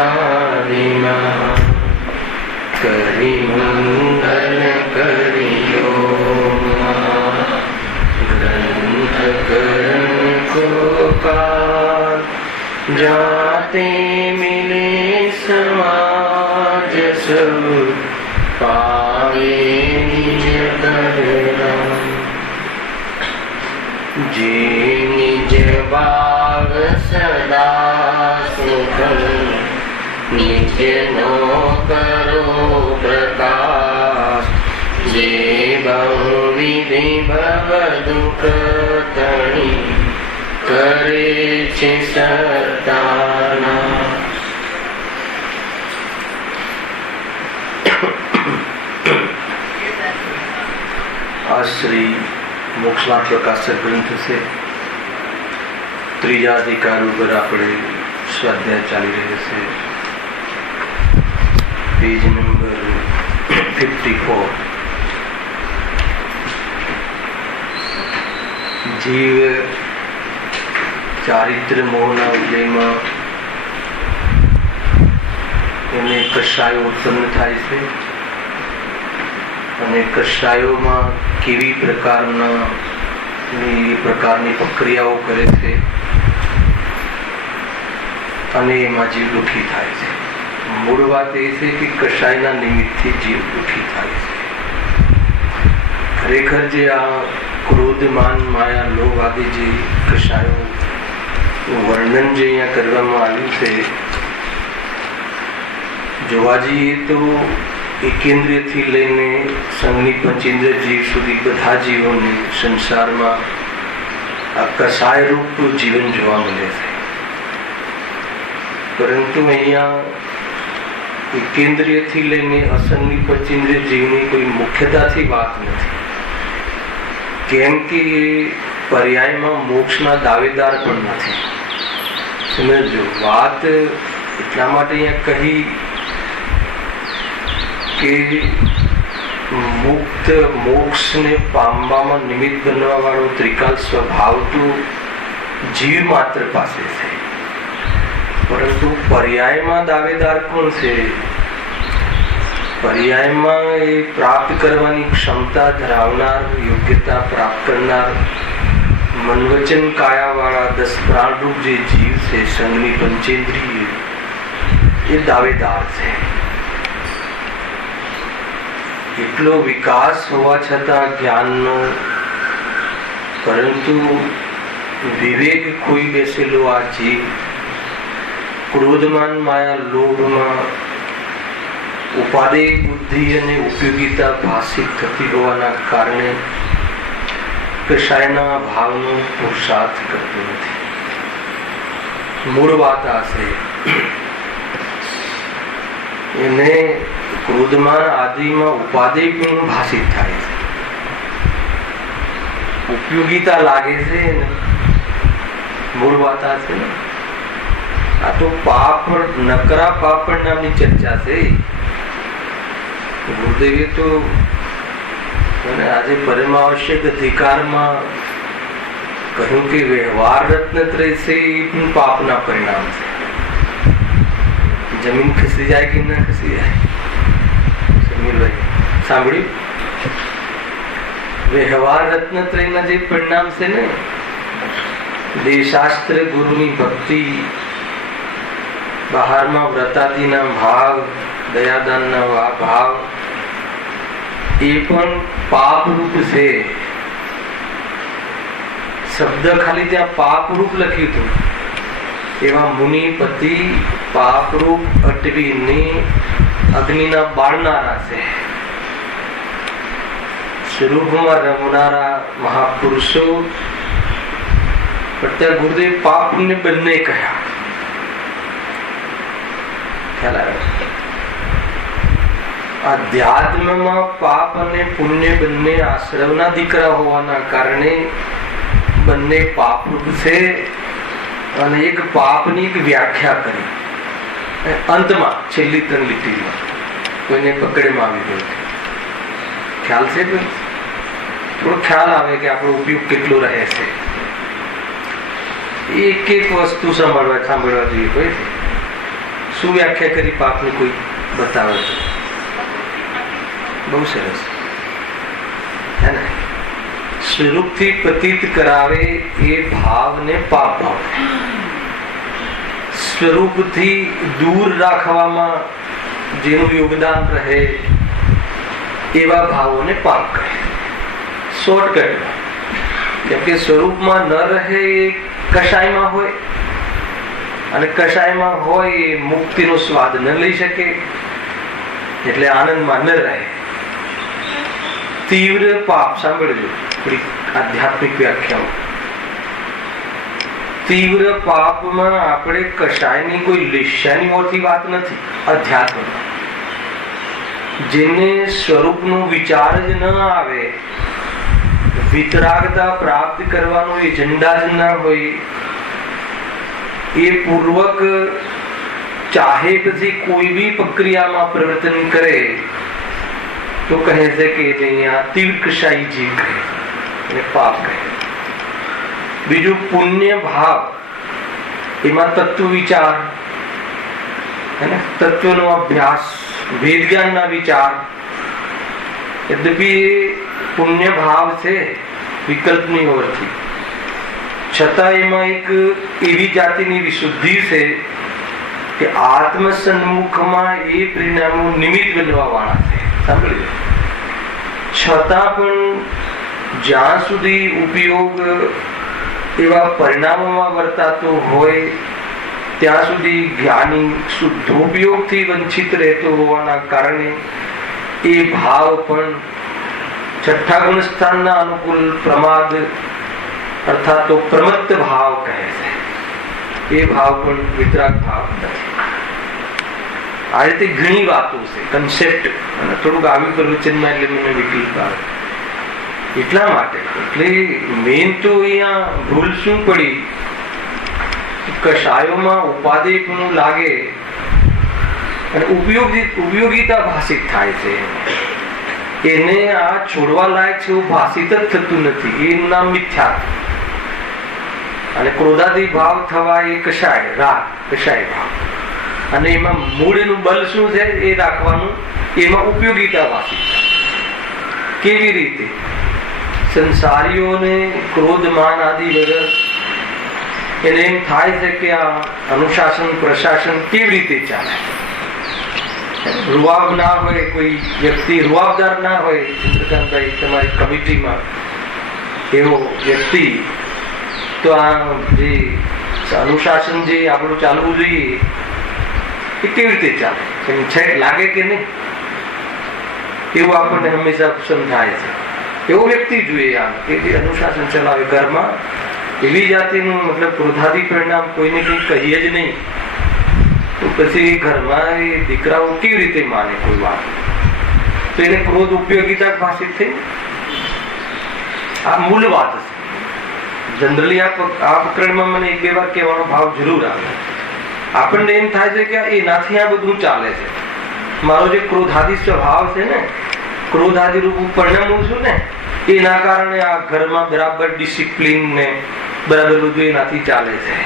અવતારીમાં કરી મંગલ કર્યો ગ્રંથ કરણ કો કાર જાતે મિલે સમાજ સબ પાવે નિજ કરણ જે નિજ ભાવ સદા સુખમ નિજનો કરો પ્રકાશ જે બહુવિધિ ભવ દુઃખ તણી કરે છે સતાના. આ શ્રી મોક્ષના પ્રકાશક ગ્રંથ છે. ત્રીજા અધિકાર ઉપર આપણે સ્વાધ્યાય ચાલી રહ્યો છે. Page number 54. જીવ ચારિત્ર મોહના ઉદયમાં એને કષાયો ઉત્પન્ન થાય છે અને કષાયોમાં કેવી પ્રકારની પ્રક્રિયાઓ કરે છે અને એમાં જીવ દુઃખી થાય છે. મૂળ વાત એ છે કે કષાયના નિમિત્તથી જીવ દુઃખી થાય છે. ખરેખર જે આ ક્રોધ માન માયા લોભ આદિ જે કષાયો વર્ણન જે અહીંયા કરવામાં આવ્યું છે, જોવા જઈએ તો એકેન્દ્રિયથી લઈને સંગની પંચેન્દ્રિય જીવ સુધી બધા જીવોને સંસારમાં આ કષાય રૂપ જીવન જોવા મળે છે. પરંતુ અહીંયા એકેન્દ્રિયથી લઈને અસંગની પંચેન્દ્રિય જીવની કોઈ મુખ્યતાથી વાત નથી, કેમ કે એ પર્યાયમાં મોક્ષના દાવેદાર પણ નથી. સમજો, વાત એટલા માટે અહીંયા કહી કે મુક્ત મોક્ષને પામવામાં નિમિત્ત બનવા વાળો ત્રિકાલ સ્વભાવ તો જીવ માત્ર પાસે છે, પરંતુ પર્યાયમાં દાવેદાર કોણ છે? પર્યાયમાં એ પ્રાપ્ત કરવાની ક્ષમતા ધરાવનાર, યોગ્યતા પ્રાપ્ત કરનાર, મનવચન કાયા વાળા 10 પ્રાણરૂપ જે જીવ છે, સંગની પંચેન્દ્રિય, એ દાવેદાર છે. એટલો વિકાસ હોવા છતાં જ્ઞાનનો, પરંતુ વિવેક ખોઈ બેસેલો આ જીવ ક્રોધમાન માયા લોભમાં ઉપાદેય બુદ્ધિ અને ઉપયોગિતા ભાષિત થતી હોવાના કારણે કષાયના ભાવનો પુરુષાર્થ કરતો નથી. મૂળ વાત આ છે. એને ક્રોધમાન આદિમાં ઉપાદેય પણ ભાષિત થાય છે, ઉપયોગિતા લાગે છે ને. મૂળ વાત આ છે. આ તો પાપડ, નકરા પાપડ નામની ચર્ચા છે. ગુરુદેવે તો આજે પરમાવશ્યક અધિકારમાં કહ્યું કે વ્યવહાર રત્નત્રય છે એ પણ પાપના પરિણામ છે. જમીન ખસી જાય કે ના ખસી જાય? સમીરભાઈ સાંભળ્યું? વ્યવહાર રત્નત્રયના જે પરિણામ છે ને, દેશાસ્ત્ર, ગુરુની ભક્તિ, બહારમાં વ્રતાદિના ભાવ, દયાદાનના ભાવ, એ પણ પાપરૂપ છે. શબ્દ ખાલી ત્યાં પાપરૂપ લખ્યું હતું. એવા મુનિપતિ પાપરૂપ અટવીને અગ્નિના બાળનારા છે. સ્વરૂપમાં રમનારા મહાપુરુષો, પણ ત્યાં ગુરુદેવ પાપ પુણ્ય બંને કહ્યા. ખ્યાલ આવે? અધ્યાત્મમાં પાપ અને પુણ્ય બંને આશ્રવના દીકરા હોવાના કારણે બંને પાપરૂપ છે. અને એક પાપની એક વ્યાખ્યા કરી અંતમાં, છેલ્લી 3 લીટીમાં કોઈને પકડમાં આવી ગયો. ખ્યાલ છે? થોડો ખ્યાલ આવે કે આપણો ઉપયોગ કેટલો રહે છે. એક એક વસ્તુ સાંભળવા જોઈએ. કોઈ શું વ્યાખ્યા કરી પાપની કોઈ બતાવે તો? બહુ સરસ હે ને? સ્વરૂપથી પતિત કરાવે એ ભાવને પાપ ભાવ, સ્વરૂપથી દૂર રાખવામાં જેનું યોગદાન રહે એવા ભાવોને પાપ કહે. શોર્ટકટમાં, કેમ કે સ્વરૂપમાં ન રહે એ કષાયમાં હોય, અને કષાયમાં હોય એ મુક્તિનો સ્વાદ ન લઈ શકે, એટલે આનંદમાં ન રહે. તીવ્ર પાપ, સાંભળજો થોડી આધ્યાત્મિક વ્યાખ્યાઓ. તીવ્ર પાપમાં આપણે કષાયની કોઈ લેશ્યાની મોટી વાત નથી. અધ્યાત્મમાં જેને સ્વરૂપનો વિચાર જ ન આવે, વિતરાગતા પ્રાપ્ત કરવાનો એજન્ડા જ ના હોય, એ પૂર્વક ચાહે પછી કોઈ બી પ્રક્રિયામાં પ્રવર્તન કરે તો કહે છે કે અહીંયા તીવ્ર કષાઈ જીવ કહે અને પાપ કહે. બીજું પુણ્ય ભાવ, એમાં તત્વ વિચાર, તત્વનો અભ્યાસ, વેદ જ્ઞાનના વિચાર. યદ્યપિ પુણ્ય ભાવ છે વિકલ્પની ઓરથી, છતાં એમાં એક એવી જાતિની વિશુદ્ધિ છે કે આત્મ સન્મુખમાં એ પરિણામો નિમિત્ત બનવા વાળા છે. સાંભળ્યું? છતાં પણ જ્યાં સુધી ઉપયોગ એવા પરિણામોમાં વર્તાતો હોય ત્યાં સુધી જ્ઞાની શુદ્ધોપયોગથી વંચિત રહેતો હોવાના કારણે એ ભાવ પણ છઠ્ઠા ગુણ સ્થાનના અનુકૂળ પ્રમાદ અર્થાત તો પ્રમત્ત ભાવ કહે છે. એ ભાવ પણ વિતરાગ ભાવ નથી. આ રીતે ઘણી વાતો છે, કન્સેપ્ટ, અને થોડુંક આવી પ્રવચનમાં એટલે મને વિકલ્પ આવે. એટલા માટે એટલે મેન તો અહીંયા ભૂલ શું પડી, કષાયોમાં ઉપાદેયપણું લાગે અને ઉપયોગિતા ભાષિત થાય છે. એને આ છોડવા લાયક છે એવું ભાષિત જ થતું નથી. એનું નામ મિથ્યા. અને ક્રોધાદી ભાવ થવા એ કષાય, રાગ, કષાય ભાવ. અને એમાં મૂળ એનું બલ શું છે એ રાખવાનું, એમાં ઉપયોગિતા ભાષિત. કેવી રીતે? સંસારીઓને ક્રોધ માન આદિ વગર એને એમ થાય છે કે આ અનુશાસન પ્રશાસન કેવી રીતે ચાલે. રૂવાબ ના હોય, કોઈ વ્યક્તિ રૂવાબદાર ના હોય, ચંદ્રકાંતભાઈ તમારી કમિટીમાં એવો વ્યક્તિ, તો આ જે અનુશાસન જે આપણું ચાલવું જોઈએ એ કેવી રીતે ચાલે? છે લાગે કે નહીં? એવું આપણને હંમેશા સમજાય છે. એવો વ્યક્તિ જોઈએ આમ કે જે અનુશાસન ચલાવે ઘરમાં, એવી જાતિનું મતલબ ક્રોધાદી પરિણામ કોઈને કંઈ કહીએ જ નહીં, તો પછી ઘરમાં એ દીકરાઓ કેવી રીતે માને કોઈ વાત? તો એને ક્રોધ ઉપયોગિતા ભાષિત થઈ. આ મૂળ વાત છે. જનરલી આ પ્રકરણમાં મને એક બે વાર કહેવાનો ભાવ જરૂર આવે. આપણને એમ થાય છે કે એનાથી આ બધું ચાલે છે. મારો જે ક્રોધાદી સ્વભાવ છે ને, ક્રોધાદી રૂપ પરિણામું છું ને, એના કારણે આ ઘરમાં બરાબર ડિસિપ્લિન ને બરાબર બધું એનાથી ચાલે છે.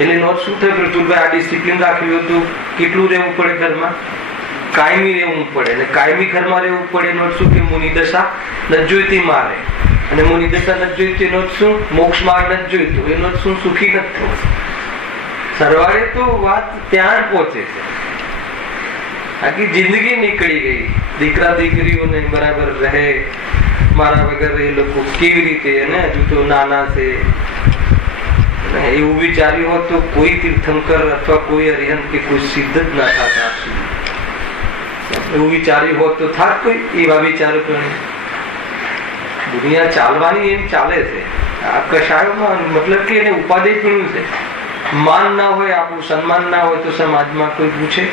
એટલે નોટ શું થયું પ્રતુલભાઈ, આ ડિસિપ્લિન રાખવી હોય તો કેટલું રહેવું પડે ઘરમાં? કાયમી રહેવું પડે. અને કાયમી ઘરમાં રહેવું પડે નોટ શું કે મુનિ દશા નથી જોઈતી મારે, અને મુનિ દશા નથી જોઈતી નોટ શું મોક્ષ માર્ગ નથી જોઈતું, એ નોટ શું સુખી નથી થવું. સરવાળે તો વાત ત્યાં પહોંચે છે. આખી જિંદગી નીકળી ગઈ. દીકરા દીકરીઓને બરાબર રહે, મારા વગર એ લોકો કેવી રીતે, અને હજુ તો નાના છે. એવું વિચાર્યું હોત તો કોઈ તીર્થંકર અથવા કોઈ અરિહંત કે કોઈ સિદ્ધ જ ના થતા. એવું વિચાર્યું હોત તો થાત કોઈ? એવા વિચારો પણ દુનિયા ચાલવાની એમ ચાલે છે. આ કષાયોમાં મતલબ કે એને ઉપાદેય પણ છે. માન ના હોય, આપણું સન્માન ના હોય તો સમાજમાં કોઈ પૂછે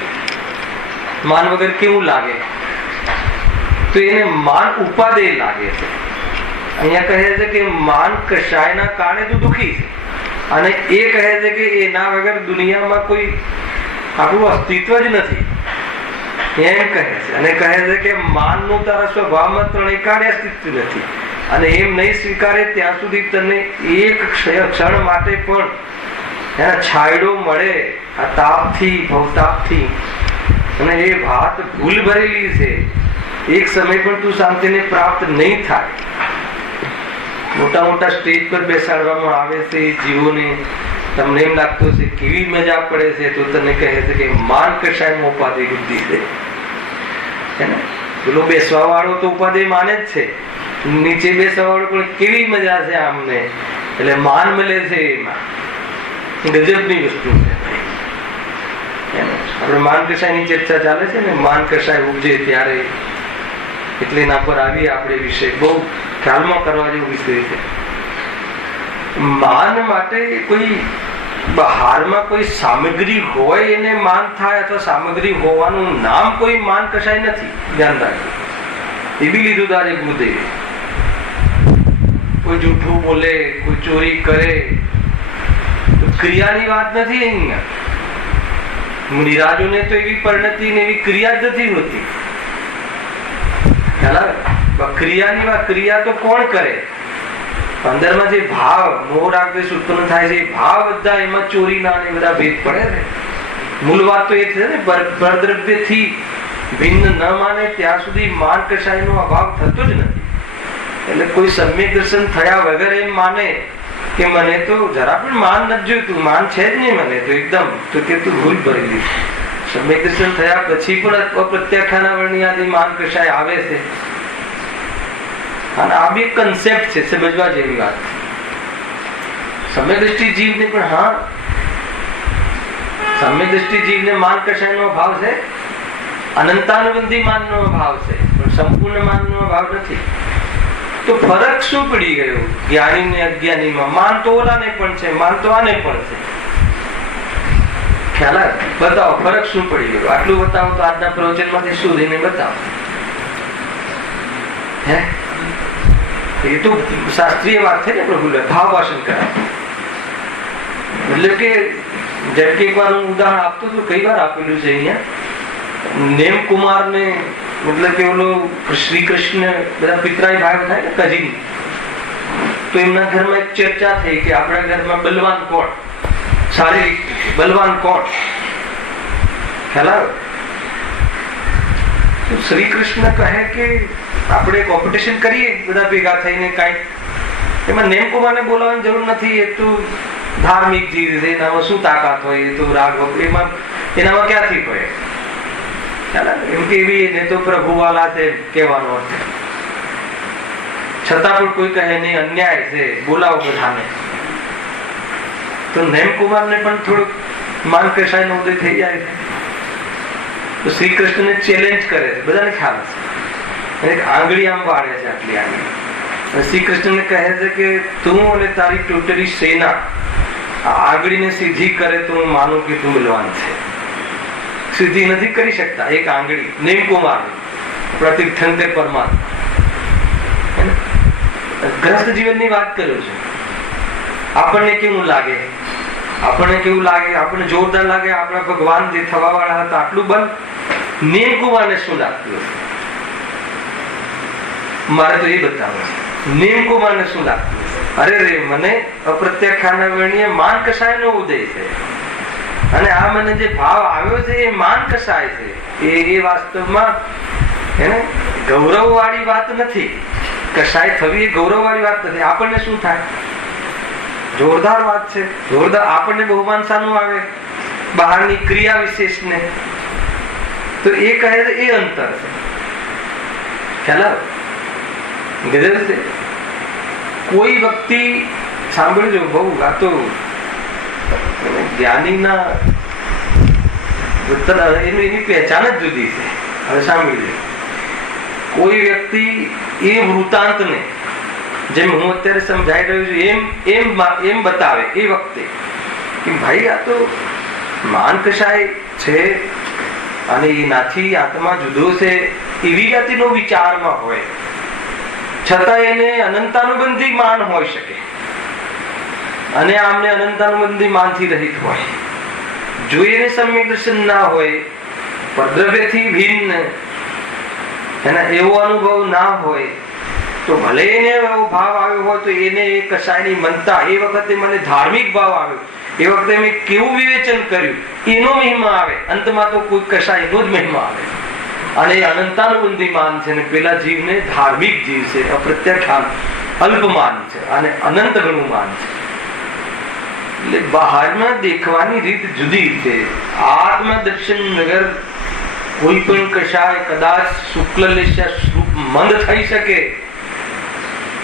માન વગર કેવું લાગે? તો એને માન ઉપાદેય લાગે છે. અહીંયા કહે છે કે માન કષાયના કારણે તો દુઃખી છે, અને એ કહે છે કે એના વગર દુનિયામાં કોઈ આપણું અસ્તિત્વ જ નથી, એમ કહે છે. અને કહે છે કે માનનું તારા સ્વભાવમાં ત્રણેય કાળે અસ્તિત્વ નથી, અને એમ નહીં સ્વીકારે ત્યાં સુધી તને એક ક્ષણ માટે પણ એના છાંયડો મળે આ તાપથી, ભવતાપથી, અને એ વાત ભૂલ ભરેલી છે, એક સમય પણ તું શાંતિને પ્રાપ્ત નહીં થાય. મોટા મોટા સ્ટેજ પર બેસાડવામાં આવે છે જીવોને, તમને એમ લાગતું છે કેવી મજા પડે છે, તો તને કહે છે કે માન કશાયમાં ઉપાધિ બુદ્ધિ છે. પેલો બેસવા વાળો તો ઉપાધિ માને જ છે, નીચે બેસવા વાળો પણ કેવી મજા છે આમને, એટલે માન મળે છે. એમાં ગજબની વસ્તુ છે. આપણે માન કશાયની ચર્ચા ચાલે છે ને, માન કશાય ઉપજે ત્યારે, એટલે એના પર આવી આપણે વિષય બહુ ખ્યાલમાં કરવા જેવો વિષય છે. માન માટે કોઈ બહારમાં કોઈ સામગ્રી હોય એને માન થાય, અથવા સામગ્રી હોવાનું નામ કોઈ માન કશાય નથી. ધ્યાન રાખજો. એ બી લીધું તારે ગુરુદેવ. કોઈ જૂઠું બોલે, કોઈ ચોરી કરે, તો ક્રિયાની વાત નથી અહીંયા. મુનિરાજોને તો એવી પરિણતિ ને એવી ક્રિયા જ નથી હોતી. ક્રિયા તો કોણ કરે? અંદરમાં જે ભાવ, મોહ રાગ દ્વેષ ઉત્પન્ન થાય છે, ભાવ બધા એમાં ચોરીના ને બધા ભેદ પડે છે. મૂળ વાત તો એ છે ને, પરદ્રવ્યથી ભિન્ન ન માને ત્યાં સુધી માન કશાયનો અભાવ થતો જ નથી. એટલે કોઈ સમ્યક દર્શન થયા વગર એમ માને કે મને તો જરા પણ માન નથી જોઈતું, માન છે જ નહીં મને તો એકદમ, તો કે તું ભૂલ ભરેલી. સમ્યક દર્શન થયા પછી પણ અપ્રત્યાખ્યાના વર્ણિયાદી માન કશાય આવે છે. અને આ બી કન્સેપ્ટ છે, સમજવા જેવી વાત. સમ્યક દ્રષ્ટિ જીવને પણ, હા, સમ્યક દ્રષ્ટિ જીવને માન કશાયનો ભાવ છે, અનંતાનુબંધી માનનો ભાવ છે, પણ સંપૂર્ણ માનનો ભાવ નથી. તો ફરક શું પડી ગયો જ્ઞાની ને અજ્ઞાનીમાં? માન તો ઓલાને પણ છે, માન તો આને પણ છે. ખ્યાલ આવે? બતાવો ફરક શું પડી ગયો. આટલું બતાવો તો આજના પ્રવચન માંથી શું લઈને બતાવો. હે, એ તો શાસ્ત્રીય વાત છે ને પ્રભુ, ભાવ ભાષણ કરાય. એટલે કે જેમ કે એકવાર હું ઉદાહરણ આપતો હતો, કઈ વાર આપેલું છે અહીંયા, નેમકુમાર ને, મતલબ કે ઓલો શ્રી કૃષ્ણ બધા પિતરાઈ ભાઈ થાય ને, કજીન, તો એમના ઘરમાં એક ચર્ચા થઈ કે આપણા ઘરમાં બલવાન કોણ, શારીરિક બલવાન કોણ. ખ્યાલ આવે? શ્રી કૃષ્ણ કહે કે આપણે કોમ્પિટિશન કરીએ બધા ભેગા થઈને કાંઈક. એમાં નેમકુમારને બોલાવવાની જરૂર નથી, એ તો ધાર્મિક જીવ છે, એનામાં શું તાકાત હોય, એ તો રાગ એમાં એનામાં ક્યાંથી હોય. એમ કે એવી એને તો પ્રભુવાલા છે કહેવાનો અર્થ. છતાં પણ કોઈ કહે નહીં, અન્યાય છે, બોલાવો બધાને. તો નેમકુમારને પણ થોડુંક માન કશાયનો ઉદય થઈ જાય છે. તો શ્રી કૃષ્ણને ચેલેન્જ કરે છે, બધાને ખ્યાલ છે, એક આંગળી આમ વાળે છે, આટલી આંગળી. શ્રી કૃષ્ણને કહે છે કે તું અને તારી ટોટલી સેના આ આંગળીને સીધી કરે તો હું માનું કે તું બલવાન છે. સીધી નથી કરી શકતા એક આંગળી. નેમકુમાર તીર્થંકર પરમાત્મા ગ્રસ્ત જીવનની વાત કરું છું. આપણને કેવું લાગે, આપણને જોરદાર લાગે, આપણા ભગવાન જે થવા વાળા હતા આટલું બલ. નેમકુમારને શું લાગતું હશે? મારે તો એ બતાવો, નેમકુમારને શું લાગતું હશે? અરે રે, મને અપ્રત્યાખ્યાના વર્ણીય માન કશાયનો ઉદય છે, અને આ મને જે ભાવ આવ્યો છે એ માન કશાય છે. એ વાસ્તવમાં એને ગૌરવ વાળી વાત નથી. કશાય થવી એ ગૌરવ વાળી વાત નથી. આપણને શું થાય? જોરદાર વાત છે, જોરદાર. આપણને બહુમાન શાનું આવે? બહારની ક્રિયા વિશેષને. તો એ કહે છે એ અંતર છે. ખ્યાલ આવે? ગજબ છે. કોઈ વ્યક્તિ સાંભળજો, બહુ આ તો જ્ઞાનીના એની પહેચાન જ જુદી છે. હવે સાંભળજો, કોઈ વ્યક્તિ એ વૃતાંતને જેમ હું અત્યારે સમજાઈ રહ્યો છું એમ બતાવે એ વખતે કે ભાઈ આ તો માન કશાય છે અને એનાથી આત્મા જુદો છે, એવી જાતિનો વિચારમાં હોય, છતાં એને અનંતાનુબંધી માન હોઈ શકે, અને આમને અનંતાનુબંધી માનથી રહિત હોય. જો એને સમ્યક દર્શન ના હોય, પરદ્રવ્યથી ભિન્ન એના એવો અનુભવ ના હોય, તો ભલે એને એવો ભાવ આવ્યો હોય તો એને એ કશાયની મનતા, એ વખતે મને ધાર્મિક ભાવ આવ્યો, એ વખતે મેં કેવું વિવેચન કર્યું એનો મહિમા આવે. અંતમાં તો કોઈ કશાયનો જ મહિમા આવે. અને એ અનંતાનુબંધી માન છે ને પેલા જીવને ધાર્મિક જીવ છે, અપ્રત્યાખ્યાન અલ્પમાન છે અને અનંત ગણું માન છે. એટલે બહારમાં દેખવાની રીત જુદી છે. આત્મદર્શન વગર કોઈ પણ કશાય કદાચ શુક્લ સ્વરૂપ મંદ થઈ શકે,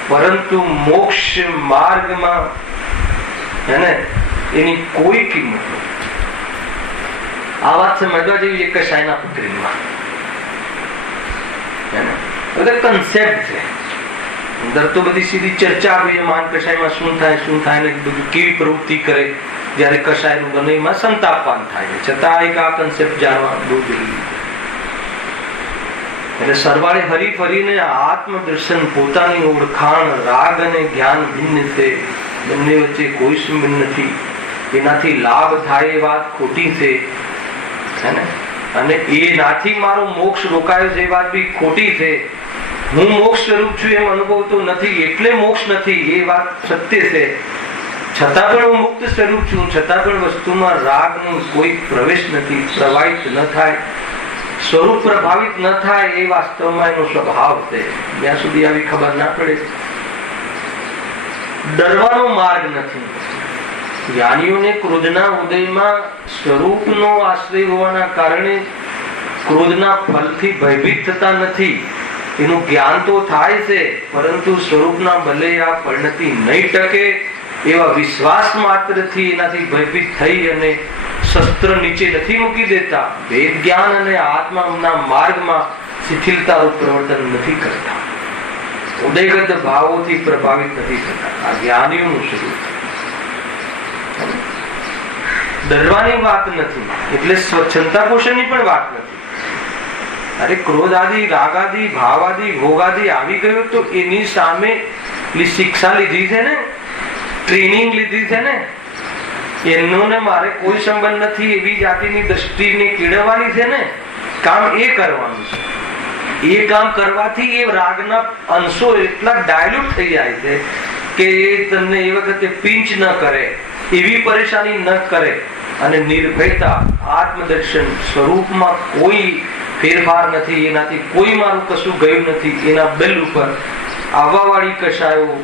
પરંતુ મોક્ષ માર્ગમાં એની કોઈ કિંમત નથી. આ વાત સમજવા જેવી એક કશાયના પુત્રીમાં કન્સેપ્ટ છે. અંદર તો બધી સીધી ચર્ચા આવી માન કશાયમાં શું થાય ને બધું કેવી પ્રવૃત્તિ કરે, જયારે કશાયનું બને એમાં સંતાપવાન થાય છે. છતાં એક આ કન્સેપ્ટ જાણવા બહુ જરૂરી છે. એટલે સરવાળે હરી ફરીને આત્મદર્શન, પોતાની ઓળખાણ, રાગ અને જ્ઞાન ભિન્ન છે, બંને વચ્ચે કોઈ સંબંધ નથી, એનાથી લાભ થાય એ વાત ખોટી છે, અને એનાથી મારો મોક્ષ રોકાયો છે એ વાત બી ખોટી છે. હું મોક્ષ સ્વરૂપ છું એમ અનુભવતો નથી એટલે મોક્ષ નથી એ વાત સત્ય છે. છતાં પણ હું મુક્ત સ્વરૂપ છું, છતાં પણ વસ્તુમાં રાગનો કોઈ પ્રવેશ નથી, પ્રવાહિત ન થાય, સ્વરૂપ પ્રભાવિત ન થાય એ વાસ્તવમાં એનો સ્વભાવ છે. જ્યાં સુધી આવી ખબર ના પડે. ડરવાનો માર્ગ નથી. જ્ઞાનીઓને ક્રોધના ઉદયમાં સ્વરૂપનો આશ્રય હોવાના કારણે ક્રોધના ફલથી ભયભીત થતા નથી. એનું જ્ઞાન તો થાય છે, પરંતુ સ્વરૂપના બલે આ પરિણતિ નહીં ટકે એવા વિશ્વાસ માત્રથી એનાથી ભયભીત થઈ અને શસ્ત્ર નીચે નથી મૂકી દેતા. વેદ જ્ઞાન અને આત્માના માર્ગમાં શિથિલતાનું પ્રવર્તન નથી કરતા, ઉદયગત ભાવોથી પ્રભાવિત નથી થતા. આ જ્ઞાનીઓનું સ્વરૂપ. ડરવાની વાત નથી, એટલે સ્વચ્છતા પોષણની પણ વાત નથી. અરે ક્રોધ આદિ, રાગ આદિ, ભાવ આદિ, ભોગ આદિ આવી ગયું તો એની સામે શિક્ષા લીધી છે ને, ટ્રેનિંગ લીધી છે ને, એનો ને મારે કોઈ સંબંધ નથી એવી જાતિની દ્રષ્ટિને કેળવવાની છે ને. કામ એ કરવાનું છે. એ કામ કરવાથી એ રાગના અંશો એટલા ડાયલ્યુટ થઈ જાય છે કે એ તમને એ વખતે પિંચ ન કરે, એવી પરેશાની ન કરે. અને નિર્ભયતા, આત્મદર્શન, સ્વરૂપમાં કોઈ ફેરફાર નથી, એનાથી કોઈ મારું કશું ગયું નથી, એના બલ ઉપર આવવા વાળી કશાયો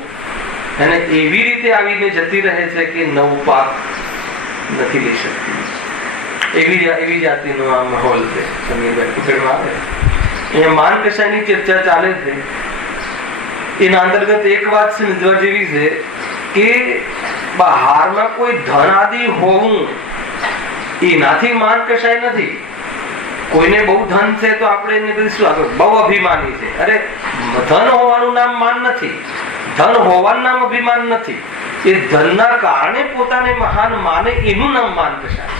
એને એવી રીતે આવીને જતી રહે છે કે નવ પાક નથી લઈ શકતી. એવી જાતિનો આ માહોલ છે. સમીરભાઈ પકડમાં આવે અહીંયા માન કશાયની ચર્ચા ચાલે છે. એના અંતર્ગત એક વાત સમજવા જેવી છે કે બહારમાં કોઈ ધન આદિ હોવું એનાથી માન કશાય નથી. કોઈને બહુ ધન છે તો આપણે એને કહીશું બહુ અભિમાની છે. અરે ધન હોવાનું નામ માન નથી, ધન હોવાનું નામ અભિમાન નથી. એ ધનના કારણે પોતાને મહાન માને એનું નામ માન કશાય.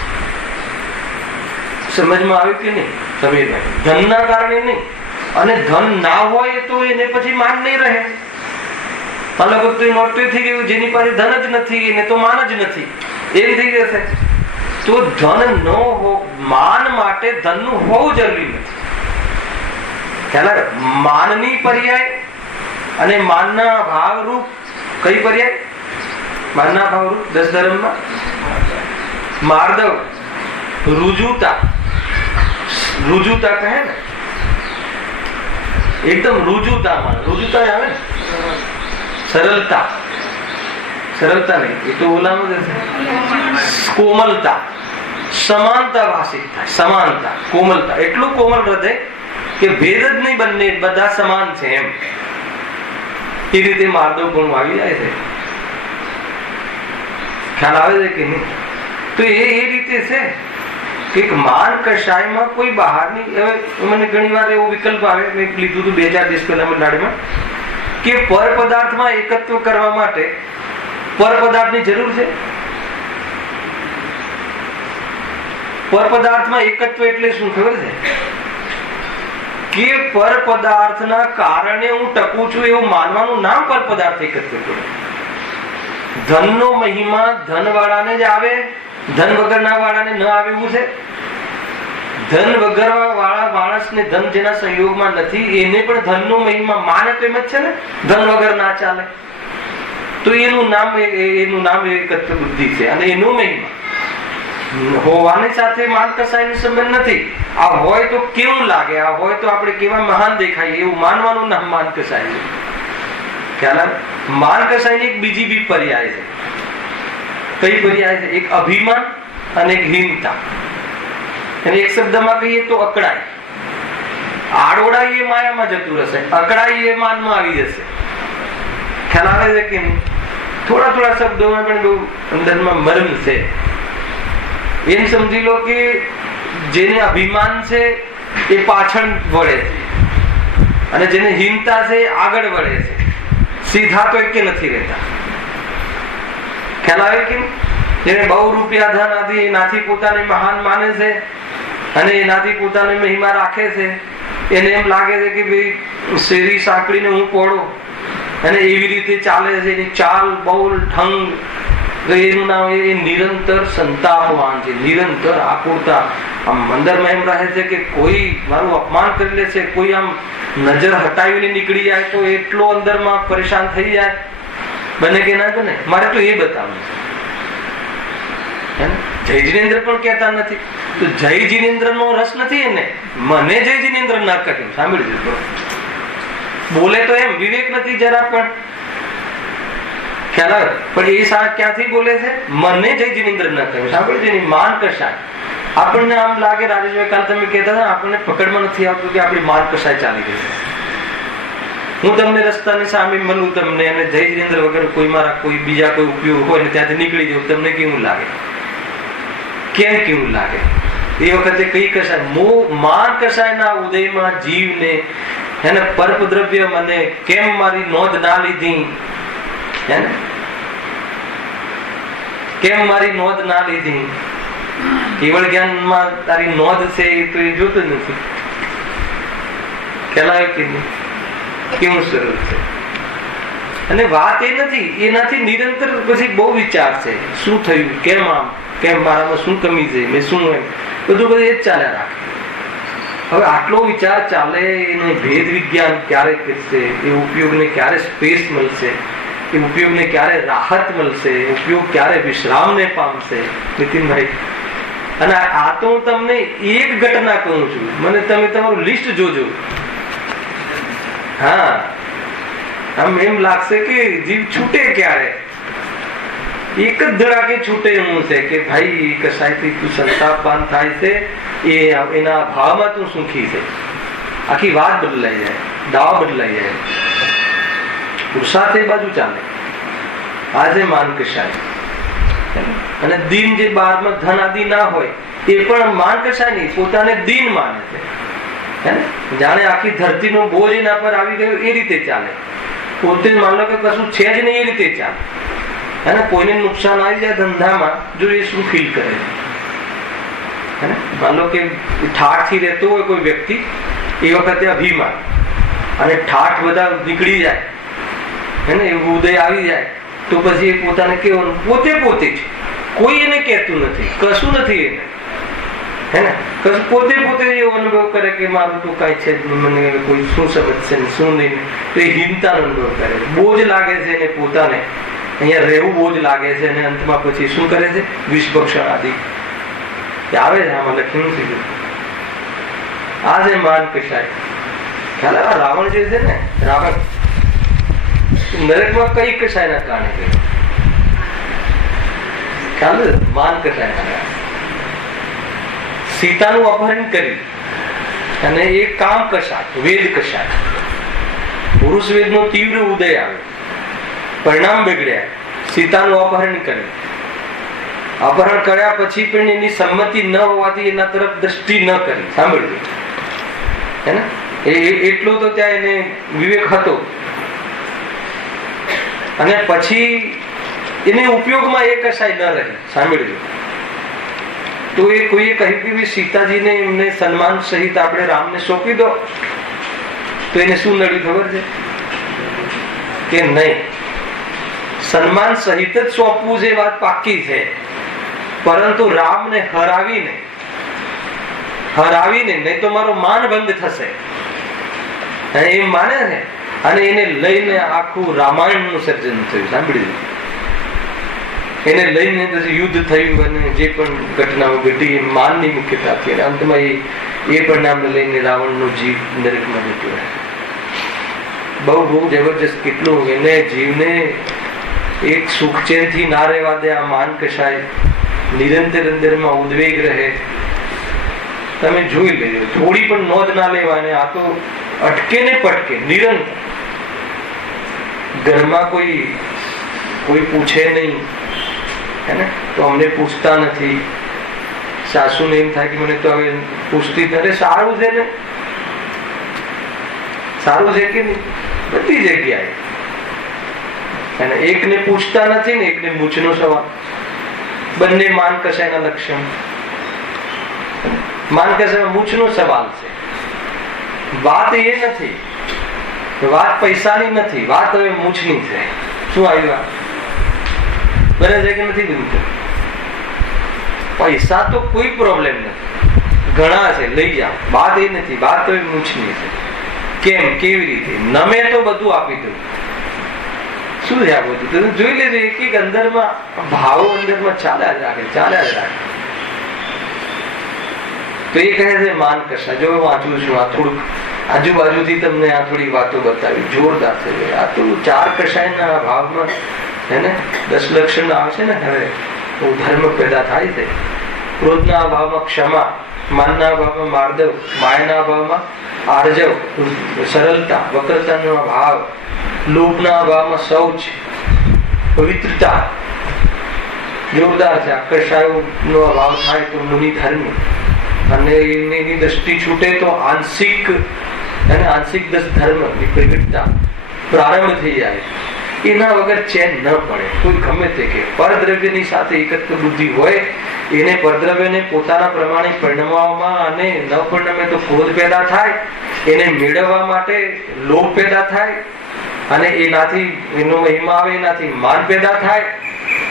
સમજમાં આવ્યું કે નહીં સમીરભાઈ? ધનના કારણે નહીં. અને ધન ના હોય તો એને પછી માન નહીં રહે. અલગ નોટરી થઈ ગયું, જેની પાસે ધન જ નથી એને તો માન જ નથી, એમ થઈ જશે. તો ધન ન હો, માન માટે ધનનું હોવું જરૂરી નથી. ખ્યાલ? માનની પર્યાય અને માનના ભાવરૂપ કઈ પર્યાય? માનના ભાવરૂપ 10 ધર્મમાં માર્દવ, રુજુતા. રુજુતા કહે ને, એકદમ રુજુતામાં રુજુતા આવે ને, સરળતા. સરળતા નહીં, એ તો ઓલામાં કોમલતા, સમાનતા ભાષિત થાય. સમાનતા, કોમલતા. એટલું કોમલ હૃદય કે ભેદ જ નહીં, બંને બધા સમાન છે એમ. એ રીતે માર્દવ પણ આવી જાય છે. ખ્યાલ આવે છે કે નહીં? તો એ રીતે છે કે માન કશાયમાં કોઈ બહારની, હવે મને ઘણી વાર એવો વિકલ્પ આવે, મેં લીધું હતું 2-4 દિવસ પહેલા મંડાળીમાં, કે પર પદાર્થમાં એકત્વ કરવા માટે પર પદાર્થની જરૂર છે. પર પદાર્થમાં એકત્વ એટલે શું ખબર છે? કે પર પદાર્થના કારણે હું ટકું છું એવું માનવાનું નામ પર પદાર્થ એકત્વ કરું. ધનનો મહિમા ધન વાળાને જ આવે, ધન વગરના વાળાને ન આવે એવું છે. ધન વગર વાળા માણસને ધન જેના સંયોગમાં નથી એને પણ ધનનો મહિમા માને તો એમ જ છે ને, ધન વગર ના ચાલે. તો એનું નામ એકત્ર બુદ્ધિ છે. અને એનું મહિમા હોવાની સાથે માન કસાયનો સંબંધ નથી. આ હોય તો કેવું લાગે, આ હોય તો આપણે કેવા મહાન દેખાય, એવું માનવાનું નામ માન કસાય છે. ખ્યાલ? માન કસાયની એક બીજી બી પર્યાય છે. કઈ પર્યાય છે? એક અભિમાન અને એક હીનતા. અને એક શબ્દમાં કહીએ તો અકળાઈ. આડોડાઈ એ માયામાં જતું રહેશે, અકળાઈ એ માનમાં આવી જશે. ખ્યાલ આવે છે કે નહીં? થોડા થોડા શબ્દોમાં પણ બહુ અંદરમાં મર્મ છે. એમ સમજી લો કે જેને અભિમાન છે એ પાછળ વળે છે, અને જેને હીનતા છે આગળ વળે છે. સીધા તો એક નથી રહેતા. ખ્યાલ આવે કે જેને બહુ રૂપિયા ધન આદિ એનાથી પોતાને મહાન માને છે અને એનાથી પોતાને મહિમા રાખે છે, એને એમ લાગે છે કે ભાઈ શેરી સાંકળીને હું પોળો, અને એવી રીતે ચાલે છે. એની ચાલ બોલ ઠંગ, એનું નામ એ નિરંતર સંતાપવાન છે, નિરંતર આકુરતા. આમ અંદરમાં એમ રહે છે કે કોઈ મારું અપમાન કરી લે છે, કોઈ આમ નજર હટાવીને નીકળી જાય તો એટલો અંદરમાં પરેશાન થઈ જાય. બને કે ના બને? મારે તો એ બતાવવું છે. જય જિનેન્દ્ર પણ કહેતા નથી તો જય જિનેન્દ્ર નો રસ નથી એને. મને જય જિનેન્દ્ર ના કહ્યું, સાંભળજો. બોલે તો એમ વિવેક નથી જરા પણ. ખ્યાલ આવે? પણ એ ક્યાંથી બોલે છે? મને જય જિનેન્દ્ર ના કહ્યું. સાંભળજો, એની માન કસાય. આપણને આમ લાગે, રાજેશભાઈ કાલ તમે કહેતા હતા, આપણને પકડમાં નથી આવતું કે આપણી માન કસાય ચાલી ગઈ છે. હું તમને રસ્તાની સામે મળું તમને, અને જય જિનેન્દ્ર વગર કોઈ મારા કોઈ બીજા કોઈ ઉપયોગ હોય ને ત્યાંથી નીકળી જાવ, તમને કેવું લાગે? કેમ કેવું લાગે? એ વખતે કઈ કસાય? માન કસાયના ઉદયમાં જીવને એને પરપદ્રવ્ય મને કેમ મારી નોંધ ના લીધી, હેને? કેમ મારી નોંધ ના લીધી? કેવળ જ્ઞાનમાં તારી નોંધ છે એ તો એ જોતું નથી. ખ્યાલ કે નહીં? કેવું સ્વરૂપ છે. અને વાત એ નથી, એનાથી નિરંતર પછી બહુ વિચાર છે. શું થયું, કેમ આમ, કેમ મારામાં શું કમી છે, મેં શું એમ બધું એ જ ચાલ્યા રાખે. હવે આટલો વિચાર ચાલે, એને ભેદ વિજ્ઞાન ક્યારે કરશે, એ ઉપયોગને ક્યારે સ્પેસ મળશે, એ ઉપયોગને ક્યારે રાહત મળશે, ઉપયોગ ક્યારે વિશ્રામને પામશે? નીતિનભાઈ, અને આ તો હું તમને એક ઘટના કહું છું, મને તમે તમારું લિસ્ટ જોજો. હા, આમ એમ લાગશે કે જીવ છૂટે ક્યારે. એક જ ધડાકે છૂટે એવું છે કે ભાઈ કસાયથી તું સંતાપવાન થાય છે, એના ભાવમાં તું સુખી છે. આખી વાત બદલાઈ જાય, દાવ બદલાઈ જાય. પુરુષાર્થ એ બાજુ ચાલે. આજે માન કસાય. અને દીન જે બારમાં ધન આદિ ના હોય એ પણ માન કસાય નહીં, પોતાને દીન માને છે. જાણે આખી ધરતીનો બોજ એના પર આવી ગયો એ રીતે ચાલે. પોતે માન લો કે કશું છે જ નહીં એ રીતે ચાલે. અને કોઈને નુકસાન આવી જાય ધંધામાં, જો એ શું ફીલ કરે છે? માન લો કે ઠાઠ થી રહેતો હોય કોઈ વ્યક્તિ, એ વખતે અભિમાન અને ઠાઠ બધા નીકળી જાય, હેને, એવું ઉદય આવી જાય તો પછી એ પોતાને કેવું, પોતે પોતે જ, કોઈ એને કહેતું નથી, કશું નથી એને, હેને, કશું પોતે પોતે એવો અનુભવ કરે કે મારું તો કઈ છે, મને કોઈ શું સમજશે ને શું નહીં, તો એ હિંમતાનો અનુભવ કરે. બોજ લાગે છે એને પોતાને, અહીંયા રહેવું બોજ લાગે છે, અને અંતમાં પછી શું કરે છે? વિષભક્ષણ આદિ આવે છે. આમાં લખ્યું છે આ છે માન કસાય. ખ્યાલ આવે? રાવણ જે છે ને, રાવણ નરકમાં કઈ કસાયના કારણે ગયો? ખ્યાલ? માન કસાય. સીતાનું અપહરણ કરી અને એ કામ કસાય, વેદ કસાય. પુરુષ વેદનો તીવ્ર ઉદય આવ્યો, પરિણામ બગડ્યા. સીતાનું અપહરણ કર્યું. અપહરણ કર્યા પછી પણ એની સંમતિ ન હોવાથી એના તરફ દ્રષ્ટિ ન કરી. સાંભળ્યું? હે ને? એટલો તો ત્યાં એને વિવેક હતો. અને પછી એને ઉપયોગમાં એ કસાય ન રહી. સાંભળ્યું? તો એ કોઈએ કહ્યું કે સીતાજીને એમને સન્માન સહિત આપણે રામને સોંપી દો, તો એને શું નડ્યું ખબર છે કે નહીં? સન્માન સહિત જ સોંપવું છે, વાત પાકી છે, પરંતુ રામને હરાવીને નહીં તો મારો માન ભંગ થશે. એમ માને છે અને એને લઈને આખું રામાયણનું સર્જન થયું. સાંભળ્યું? એને લઈને યુદ્ધ થયું અને જે પણ ઘટનાઓ ઘટી એ માનની મુખ્યતાથી અને અંતમાં એ પરિણામને લઈને રાવણનો જીવ નરકમાં જતો રહે. બહુ બહુ જબરજસ્ત. કેટલું એને જીવને એક સુખ ચેનથી ના રહેવા દે આ માન કશાય. નિરંતર અંદરમાં ઉદ્વેગ રહે. તમે જોઈ લેજો, થોડી પણ નોંધ ના લેવાને આ તો અટકે ને પટકે નિરંતર. ઘરમાં કોઈ પૂછે નહીં, હે ને, તો અમને પૂછતા નથી. સાસુને એમ થાય કે મને તો હવે પૂછતી નથી. સારું છે ને, સારું છે કે નહીં? બધી જગ્યાએ. અને એકને પૂછતા નથી ને એકને મૂછનો સવાલ. બંને માન કશાયના લક્ષણ. માન કશાય મૂછનો સવાલ છે. વાત એ નથી, વાત પૈસાની નથી, વાત હવે મૂછની છે. શું આવી વાત બને છે કે નથી બનતું? પૈસા તો કોઈ પ્રોબ્લેમ નથી, ઘણા છે, લઈ જાઓ. વાત એ નથી, વાત હવે મૂછની છે. કેમ, કેવી રીતે? નમે તો બધું આપી દઉં. શું છે આ બધું? તમે જોઈ લેજો. એક એક અંદરમાં ભાવો અંદરમાં ચાલ્યા જ રાખે, ચાલ્યા જ રાખે. તો એ કહે છે માન કશા. જો વાંચું છું આ થોડુંક આજુબાજુથી તમને આ થોડી વાતો બતાવી, જોરદાર છે. આ તો 4 કશાયના ભાવમાં હે ને 10 લક્ષણ આવે છે ને. હવે ધર્મ પેદા થાય છે. ક્રોધના ભાવમાં ક્ષમા, માનના ભાવમાં માર્દવ, માયાના ભાવમાં આર્જવ, સરળતા, વક્રતાનો ભાવ, લોભના ભાવમાં શૌચ, પવિત્રતા. જોરદાર છે. આકર્ષાયનો ભાવ થાય તો મુનિ ધર્મી, અને એની દ્રષ્ટિ છૂટે તો આંશિક અને આંશિક ધર્મ ની પ્રગટતા પ્રારંભ થઈ જાય. એના વગર ચેન ન પડે. કોઈ ગમે તે કે પરદ્રવ્યની સાથે એકત્ર બુદ્ધિ હોય, એને પરદ્રવ્યને પોતાના પ્રમાણે પરિણમવામાં અને ન પરિણમે તો ક્રોધ પેદા થાય. એને મેળવવા માટે લોભ પેદા થાય, અને એનાથી એનો મહિમા આવે, એનાથી માન પેદા થાય.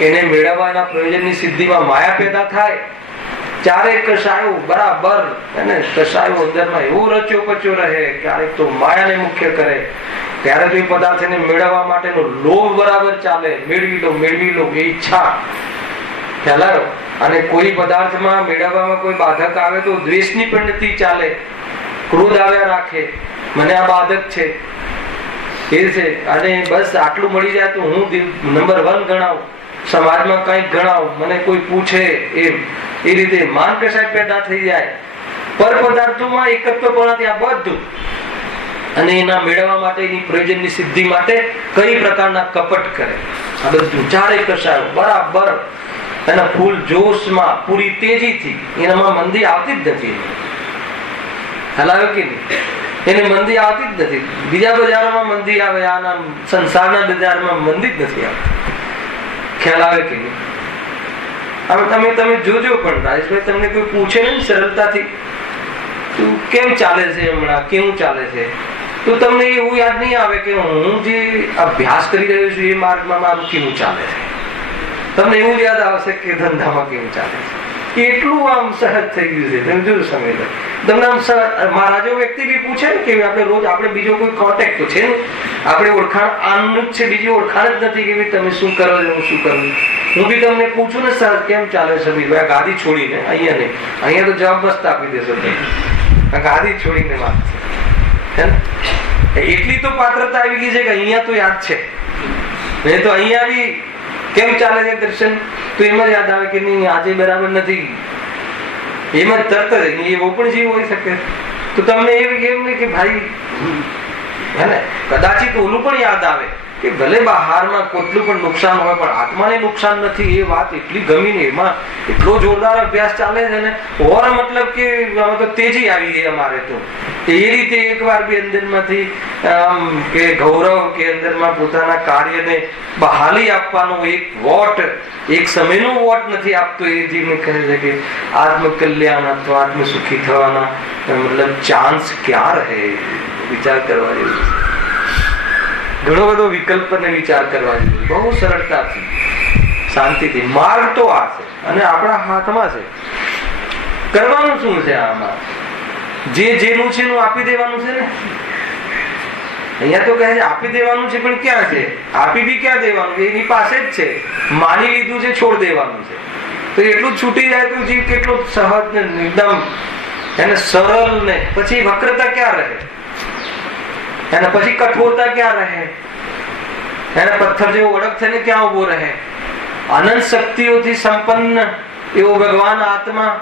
એને મેળવવાના પ્રયોજનની સિદ્ધિમાં માયા પેદા થાય. 4 કશાયો બરાબર અને કશાયો અંદરમાં એવો રચ્યો પચ્યો રહે. ક્યારેક તો માયાને મુખ્ય કરે, ત્યારે તો એ પદાર્થને મેળવવા માટેનો લોભ બરાબર ચાલે. મેળવી લો એ ઈચ્છા ખ્યાલ આવ્યો. અને કોઈ પદાર્થમાં મેળવવામાં કોઈ બાધક આવે તો દ્વેષની પ્રવૃત્તિ ચાલે, ક્રોધ આવ્યા રાખે, મને આ બાધક છે એ છે. અને બસ આટલું મળી જાય તો હું નંબર 1 ગણાવું, સમાજમાં કંઈક ગણાવું, મને કોઈ પૂછે એમ. એ રીતે માન કશાય પેદા થઈ જાય. પર પદાર્થોમાં એકત્વપણાથી આ બધું, અને એના મેળવવા માટે, એની પ્રયોજનની સિદ્ધિ માટે કઈ પ્રકારના કપટ કરે. આ બધું 4 કશાયો બરાબર એના ફૂલ જોશમાં, પૂરી તેજીથી. એનામાં મંદી આવતી જ નથી. હલાવ્યો કે નહીં? એને મંદી આવતી જ નથી. બીજા બજારોમાં મંદી આવે, આના સંસારના બજારમાં મંદી જ નથી આવતી. ખ્યાલ આવે કે નહીં? હવે તમે જોજો. પણ રાજેશભાઈ તમને કોઈ પૂછે ને સરળતાથી તું કેમ ચાલે છે હમણાં, કેવું ચાલે છે, તો તમને એવું યાદ નહીં આવે કે હું જે અભ્યાસ કરી રહ્યો છું એ માર્ગમાં મારું કેવું ચાલે છે. તમને એવું યાદ આવશે કે ધંધામાં કેવું ચાલે છે. એટલું આમ સહજ થઈ ગયું છે. તમે જોજો સમય લો. તમને આમ મહારાજો વ્યક્તિ બી પૂછે ને કે આપણે રોજ આપણે બીજો કોઈ કોન્ટેક્ટ તો છે ને, આપણે ઓળખાણ આનું જ છે, બીજી ઓળખાણ જ નથી કે તમે શું કરો છો, હું શું કરું. હું બી તમને પૂછું ને સર કેમ ચાલે છે સમીરભાઈ, ગાદી છોડીને. અહીંયા નહીં, અહીંયા તો જવાબ મસ્ત આપી દેશો તમે. ગાદી છોડીને વાત છે ને. એટલી તો પાત્રતા આવી ગઈ છે કે અહીંયા તો યાદ છે. નહીં તો અહીંયા બી કેમ ચાલે છે દર્શન, તો એમ જ યાદ આવે કે નહીં આજે બરાબર નથી. એમ જ તરત જ એવો પણ જીવ હોઈ શકે. તો તમને એવું કેમ નહીં કે ભાઈ હે ને, કદાચિત ઓલું પણ યાદ આવે કે ભલે બહારમાં કેટલું પણ નુકસાન હોય પણ આત્માને નુકસાન નથી. એ વાત એટલી ગમી ને, એમાં એટલો જોરદાર અભ્યાસ ચાલે છે ને. ઓર મતલબ કે તો તેજી આવી ગઈ અમારે તો. એ રીતે એકવાર બી અંદરમાંથી કે ગૌરવ કે અંદરમાં પોતાના કાર્યને બહાલી આપવાનો એક વોટ, એક સમયનો વોટ નથી આપતો. એ જીવને કહે છે કે આત્મકલ્યાણ અથવા આત્મ સુખી થવાના મતલબ ચાન્સ ક્યાં રહે. વિચાર કરવા જેવું, ઘણો બધો વિકલ્પ ને વિચાર કરવા જેવું. બહુ સરળતાથી, શાંતિથી. માર્ગ તો આ છે અને આપણા હાથમાં છે. કરવાનું શું છે આમાં? જે જેનું છે એનું આપી દેવાનું છે ને. અહીંયા તો કહે છે આપી દેવાનું છે, પણ ક્યાં છે? આપી બી ક્યાં દેવાનું? એની પાસે જ છે. માની લીધું છે, છોડ દેવાનું છે. તો એટલું જ છૂટી જાય તો જીવ કેટલો સહજ ને એકદમ એને સરળ ને પછી વક્રતા ક્યાં રહે? એને પછી કઠોરતા ક્યાં રહે? એને પથ્થર જેવો અડગ થઈને ક્યાં ઉભો રહે? અનંત શક્તિઓથી સંપન્ન એવો ભગવાન આત્મા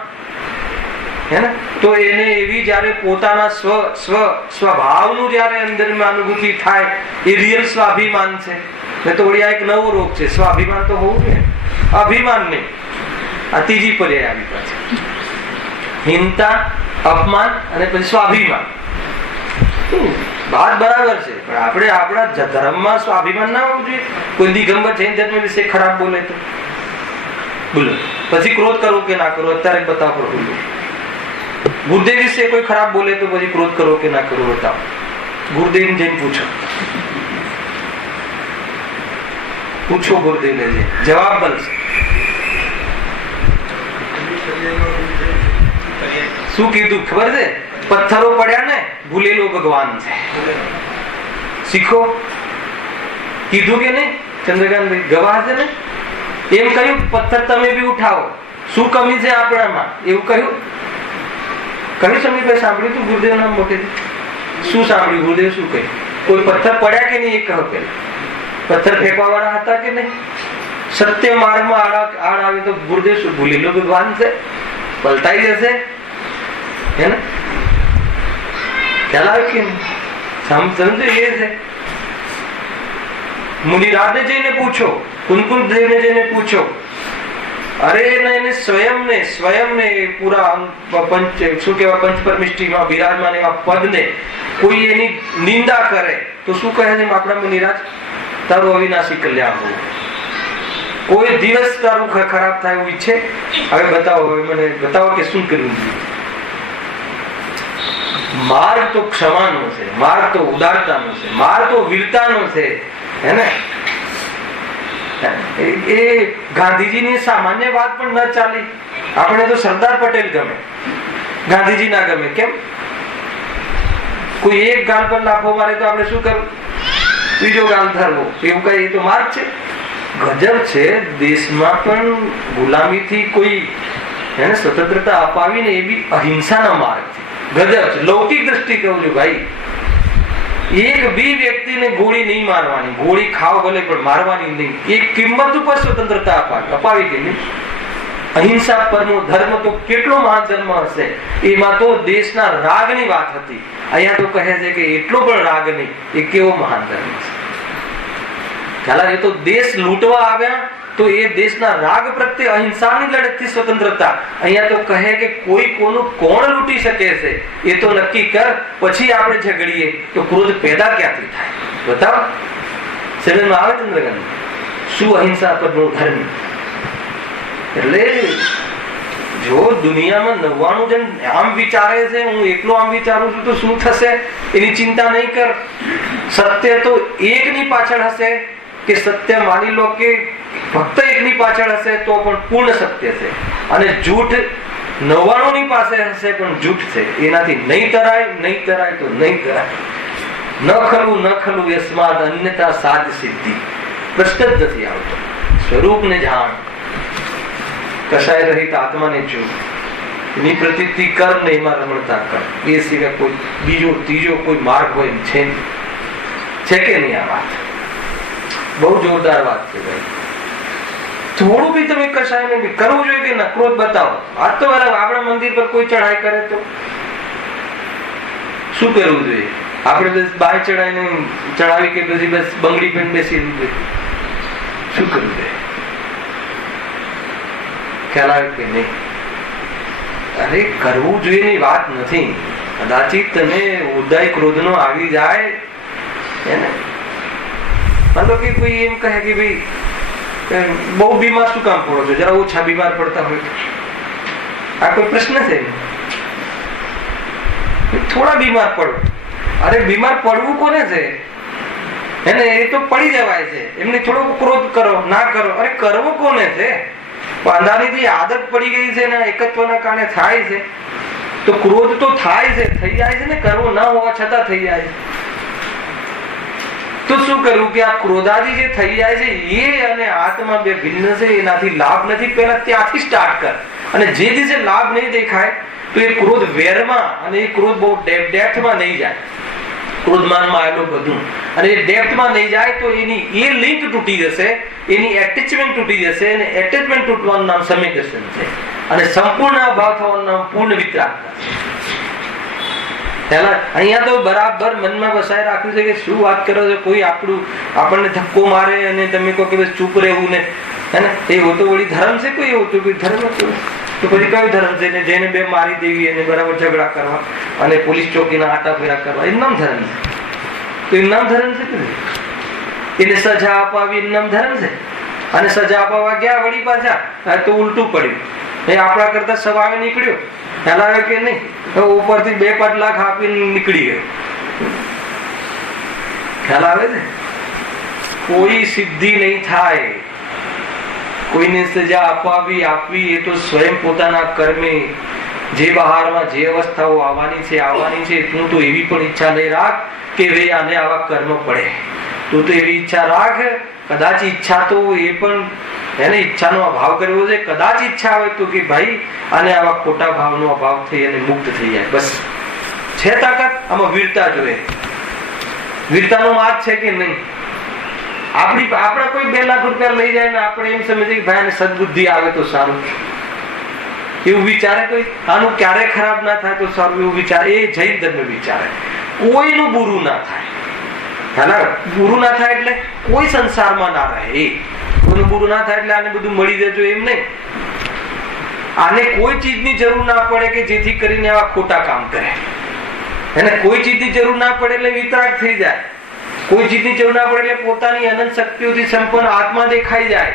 હે ને, તો એને એવી જયારે પોતાના સ્વભાવનું જયારે અંદરમાં અનુભૂતિ થાય, એ રિયલ સ્વાભિમાન છે. તો વળી આ એક નવો રોગ છે. સ્વાભિમાન તો હોવું ને, અભિમાન નહીં. આ ત્રીજી પર્યાય આવી પાછી. હીનતા, અપમાન અને પછી સ્વાભિમાન. વાત બરાબર છે, પણ આપણે આપણા ધર્મમાં સ્વાભિમાન ના હોવું જોઈએ. કોઈ દિગંબર જૈન ધર્મ વિશે ખરાબ બોલે તો બોલો, પછી ક્રોધ કરો કે ના કરો, અત્યારે બતાવો. બોલો, ગુરુદેવ વિશે કોઈ ખરાબ બોલે તો પછી ક્રોધ કરો કે ના કરો, બતાવો. ગુરુદેવ જઈને પૂછો ગુરુદેવ ને જવાબ બનશે. શું કીધું ખબર છે? પથ્થરો પડ્યા ને, ભૂલેલો ભગવાન છે. શીખો. કીધું કે નહીં? ચંદ્રકાંત ગવાહ છે ને, એમ કહ્યું પથ્થર તમે બી ઉઠાવો. શું કમી છે આપણામાં એવું કહ્યું? કયું સમીપે સાંભળ્યું તું ગુરુદેવ નામ મોટેથી? શું સાંભળ્યું? ગુરુદેવ શું કહ્યું? કોઈ પથ્થર પડ્યા કે નહીં એ કહો. કે પથ્થર ફેંકવા વાળા હતા કે નહીં? સત્ય માર્ગમાં આડ આવે તો ગુરુદેવ શું ભૂલેલો ભગવાન છે? પલટાઈ જશે હે ને? ખ્યાલ આવે કે સમજો એ છે. મુનિરાજને જઈને પૂછો, કુંકુમ દેવને જઈને પૂછો. અરે એને સ્વયંને પૂરા પંચ શું કહેવાય પંચ પરમિષ્ટિમાં બિરાજમાન એવા પદને કોઈ એની નિંદા કરે તો શું કહે છે આપણા મુનિરાજ? તારું અવિનાશી કલ્યાણ હોવું. કોઈ દિવસ તારું ખરાબ થાય એવું ઈચ્છે? હવે બતાવો, હવે મને બતાવો કે શું કરવું જોઈએ. માર્ગ તો ક્ષમાનો છે, માર્ગ તો ઉદારતાનો છે, માર્ગ તો વીરતાનો છે હે ને. એ ગાંધીજીની સામાન્ય વાત પણ ન ચાલી. આપણે તો સરદાર પટેલ ગમે, ગાંધીજી ના ગમે. કેમ? કોઈ એક ગાલ પર લાફો મારે તો આપણે શું કરવું? બીજો ગાલ ધરવો. એવું કઈ એ તો માર્ગ છે? ગજબ છે. દેશમાં પણ ગુલામીથી કોઈ એને સ્વતંત્રતા અપાવીને એ બી અહિંસાનો માર્ગ છે. ગજબ છે. લૌકિક દ્રષ્ટિ કહું છું ભાઈ. એક બી વ્યક્તિને ગોળી નહીં મારવાની, ગોળી ખાવ ભલે પણ મારવાની નહીં. એક કિંમત ઉપર સ્વતંત્રતા અપાવી કે નહીં? અહિંસા પરનો ધર્મ તો કેટલો મહાન ધર્મ હશે. એમાં તો દેશના રાગની વાત હતી. અહીંયા તો કહે છે કે એટલો પણ રાગ નહીં. એ કેવો મહાન ધર્મ છે. ખ્યાલ એ તો દેશ લૂંટવા આવ્યા તો એ દેશના રાગ પ્રત્યે અહિંસાની લડતથી સ્વતંત્રતા. અહીંયા તો કહે કે કોઈ કોનું કોણ લૂંટી શકે છે એ તો નક્કી કર, પછી આપણે ઝઘડીએ. તો ક્રોધ પેદા ક્યાંથી થાય? બતાવો. સમજમાં આવે ચંદ્રકાંત? શું અહિંસા પરનો ધર્મ? એટલે જો દુનિયામાં 99 જણ આમ વિચારે છે, હું એકલો આમ વિચારું છું તો શું થશે એની ચિંતા નહીં કર. સત્ય તો એકની પાછળ હશે કે સત્ય માની લો કે ફક્ત એકની પાછળ હશે તો પણ પૂર્ણ સત્ય છે. અને જૂઠ 99 ની પાસે હશે પણ જૂઠ છે. એનાથી નહીં તરાય, નહીં તરાય તો નહીં તરાય. ન ખલું યસ્માદ અન્યતા સાધ સિદ્ધિ. પ્રશ્ન જ નથી આવતો. સ્વરૂપને જાણ, કશાય રહિત આત્માને જો, એની પ્રતીતિ કર ને એમાં રમણતા કર. એ સિવાય કોઈ બીજો ત્રીજો કોઈ માર્ગ હોય છે કે નહીં? આ વાત બહુ જોરદાર વાત છે ભાઈ. થોડું બી તમે કશાય ને કરવું જોઈએ કે ના? ક્રોધ બતાવો. આજ તો આપણા મંદિર પર કોઈ ચઢાઈ કરે તો શું કરવું જોઈએ? આપણે બસ બાય ચડાવી કે પછી બસ બંગડી પેન બેસી જોઈએ? શું કરવું જોઈએ? ખ્યાલ આવે કે નહીં? અરે કરવું જોઈએ ની વાત નથી. કદાચિત તને ઉદય ક્રોધ નો આવી જાય એને મતલબ કે કોઈ એમ કહે કે ભાઈ બહુ બીમાર શું કામ પડો છો, જરા ઓછા બીમાર પડતા હોય તો આ કોઈ પ્રશ્ન છે? થોડા બીમાર પડો. અરે બીમાર પડવું કોને છે? એને એ તો પડી જવાય છે. એમને થોડો ક્રોધ કરો ના કરો. અરે કરવો કોને છે? પાંદાની આદત પડી ગઈ છે ને એકત્વના કારણે થાય છે. તો ક્રોધ તો થાય છે, થઈ જાય છે ને. કરવો ના હોવા છતાં થઈ જાય છે. તો શું કરવું કે આ ક્રોધાદી જે થઈ જાય છે એ અને આત્મા બે ભિન્ન છે, એનાથી લાભ નથી. પહેલા ત્યાંથી સ્ટાર્ટ કર, અને જે દિવસે લાભ નહીં દેખાય તો એ ક્રોધ વેરમાં, અને એ ક્રોધ બહુ ડેપ્થમાં નહીં જાય, ક્રોધમાનમાં આવેલું બધું, અને એ ડેપ્થમાં નહીં જાય તો એની એ લિંક તૂટી જશે, એની એટેચમેન્ટ તૂટી જશે, અને એટેચમેન્ટ તૂટવાનું નામ સમેદર્શન છે, અને સંપૂર્ણ અભાવ થવાનું નામ પૂર્ણ વિતરાગતા છે. અહીંયા તો બરાબર મનમાં બસાય રાખ્યું છે કે શું વાત કરો છો, કોઈ આપણને ધક્કો મારે અને તમે કહો કે ચૂપ રહેવું ને, હે ને, એવો તો વળી ધર્મ છે? કોઈ એવું તો કોઈ ધર્મ હતું તો પછી કયો ધર્મ છે ને જેને બે મારી દેવી અને બરાબર ઝઘડા કરવા અને પોલીસ ચોકીના આટા ફેરા કરવા, એનું નામ ધર્મ છે? તો એનું નામ ધર્મ છે કે એને સજા અપાવી એનું નામ ધર્મ છે? અને સજા અપાવવા ગયા વળી પાછા તો ઉલટું પડ્યું, એ આપણા કરતા સવારે નીકળ્યો, ખ્યાલ આવે કે નહીં, ઉપરથી 2-5 લાખ આપીને નીકળી ગયો. ખ્યાલ આવે છે? કોઈ સિદ્ધિ નહીં થાય, કોઈને સજા આપવી એ તો સ્વયં પોતાના કર્મે જે બહારમાં જે અવસ્થાઓ આવવાની છે તું તો એવી પણ ઈચ્છા નહીં રાખ કે ભાઈ આને આવા કર્મ પડે. તું તો એવી ઈચ્છા રાખ, કદાચ ઈચ્છા તો એ પણ એને ઈચ્છાનો અભાવ કરવો છે, કદાચ ઈચ્છા હોય તો કે ભાઈ આને આવા ખોટા ભાવનો અભાવ થઈ અને મુક્ત થઈ જાય. બસ છે તાકાત, આમાં વીરતા જોઈએ. વીરતાનો માર્ગ છે કે નહીં? આપણા કોઈ 2 લાખ રૂપિયા લઈ જાય ને આપણે એમ સમજીએ કે ભાઈ સદબુદ્ધિ આવે તો સારું, એવું વિચારે કોઈ? આનું ક્યારે ખરાબ ના થાય તો સારું એવું વિચારે? એ જૈન ધર્મ વિચારે કોઈનું બુરું ના થાય. બુરું ના થાય એટલે કોઈ સંસારમાં ના રહે, કોઈનું બુરું ના થાય એટલે આને બધું મળી જજો એમ નહીં. આને કોઈ ચીજની જરૂર ના પડે કે જેથી કરીને આવા ખોટા કામ કરે, એને કોઈ ચીજની જરૂર ના પડે એટલે વિતરાગ થઈ જાય, કોઈ ચીજની જરૂર ના પડે એટલે પોતાની અનંત શક્તિઓથી સંપન્ન આત્મા દેખાઈ જાય,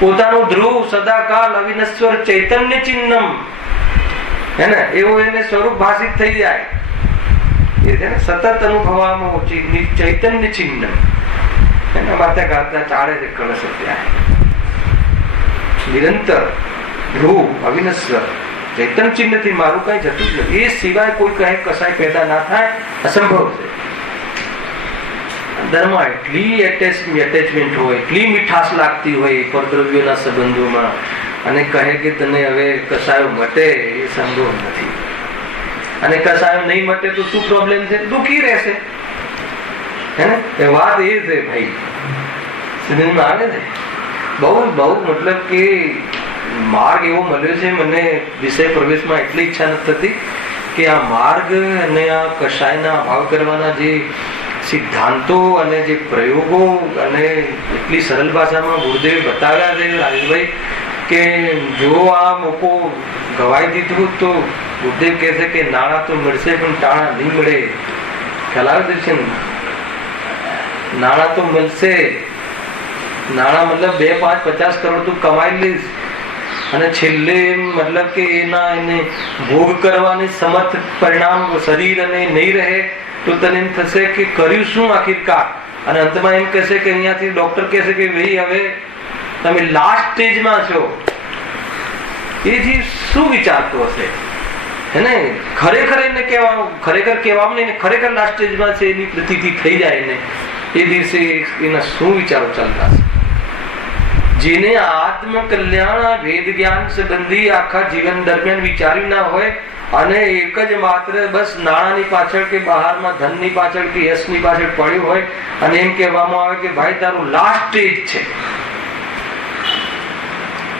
પોતાનું ધ્રુવ સદાકાલ અવિનશ્વર ચૈતન્ય ચિહ્નમ, હે ને, એવો એને સ્વરૂપ ભાષિત થઈ જાય. સતત અનુભવામાં ચૈતન્ય ચિહ્ન એના માટે ગાતા ચાળે છે કળશ ત્યાં નિરંતર ધ્રુવ અવિનશ્વર ચૈતન્ય ચિહ્ન થી મારું કઈ જતું જ નથી. એ સિવાય કોઈ કહે કસાય પેદા ના થાય, અસંભવ છે. અંદરમાં એટલી એટેચમેન્ટ હોય, એટલી મીઠાશ લાગતી હોય પરદ્રવ્યોના સંબંધોમાં, અને કહે કે તને હવે કસાયો મટે, એ સંભવ નથી. અને કસાયો નહીં મટે તો શું પ્રોબ્લેમ છે? દુઃખી રહેશે. હે વાત એ છે ભાઈ, સમજમાં આવે ને? બહુ મતલબ કે માર્ગ એવો મળ્યો છે મને, વિષય પ્રવેશમાં એટલી ઈચ્છા નથી થતી કે આ માર્ગ અને આ કષાયના અભાવ કરવાના જે સિદ્ધાંતો અને જે પ્રયોગો અને એટલી સરળ ભાષામાં ગુરુદેવે બતાવ્યા છે રાજભાઈ કે જો આ મોકો ગવાઈ દીધું તો ગુરુદેવ કહે છે કે નાણાં તો મળશે પણ ટાણા નહીં મળે. ખ્યાલ આવે છે ને? નાણાં તો મળશે, નાણાં મતલબ 2, 5, 50 કરોડ તું કમાઈ લઈશ, અને છેલ્લે મતલબ કે એને ભોગ કરવાની સમર્થ પરિણામ શરીર અને નહીં રહે તો તને એમ થશે કે કર્યું શું આખિરકાર, અને અંતમાં એમ કહેશે કે અહીંયાથી ડોક્ટર કહેશે કે ભાઈ હવે તમે લાસ્ટ સ્ટેજમાં છો. એથી શું વિચારતો હશે? હે ને, ખરેખર એને કહેવાનું, ખરેખર કહેવામાં નહીં, ખરેખર લાસ્ટ સ્ટેજમાં છે એની પ્રતીતિ થઈ જાય ને એ દિવસે એના શું વિચારો ચાલતા હશે? જેને આત્મ કલ્યાણ વેદ જ્ઞાન સંબંધી આખા જીવન દરમિયાન વિચાર્યું ના હોય અને એક જ માત્ર બસ નાણાંની પાછળ કે બહારમાં ધનની પાછળ કે યશની પાછળ પડ્યું હોય અને એમ કહેવામાં આવે કે ભાઈ તારું લાસ્ટ સ્ટેજ છે,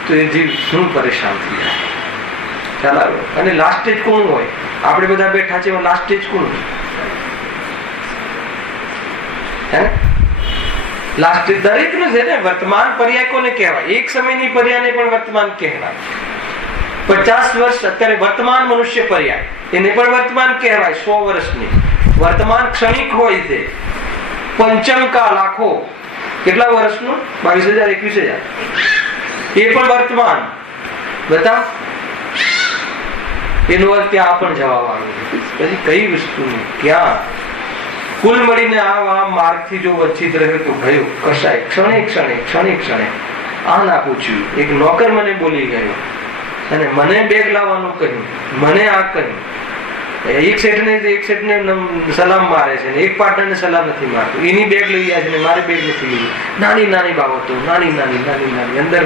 તો એ જીવ શું પરેશાન થઈ જાય? ખ્યાલ આવ્યો? અને લાસ્ટ સ્ટેજ કોણ હોય? આપણે બધા બેઠા છે, લાસ્ટ સ્ટેજ કોણ? હે, લાસ્ટ સ્ટેજ દરેક નું છે ને. વર્તમાન પર્યાય કોને કહેવાય? એક સમયની પર્યાયને પણ વર્તમાન કહેવાય. 50 વર્ષ અત્યારે વર્તમાન મનુષ્ય પર્યાય, એને પણ વર્તમાન કહેવાય. 100 વર્ષની વર્તમાન ક્ષણિક હોય છે. પંચમ કાળ આખો કેટલા વર્ષનું? 22,000 21,000, એ પણ વર્તમાન. બતાવ, એનો અર્થ ત્યાં પણ જવાબ આવ્યો. પછી કઈ વસ્તુ ક્યાં કુલ મળીને આ માર્ગથી જો વંચિત રહ્યો તો ગયો કશાય ક્ષણે આ ના પૂછ્યું. એક નોકર મને બોલી ગયો અને મને બેગ લાવવાનું કહ્યું, મને આ કહ્યું, એક શેઠને સલામ મારે છે, એક પાર્ટનરને સલામ નથી મારતો, એની બેગ લઈ જાય છે, મારી બેગ નથી લઈ. નાની નાની બાબતો, નાની અંદર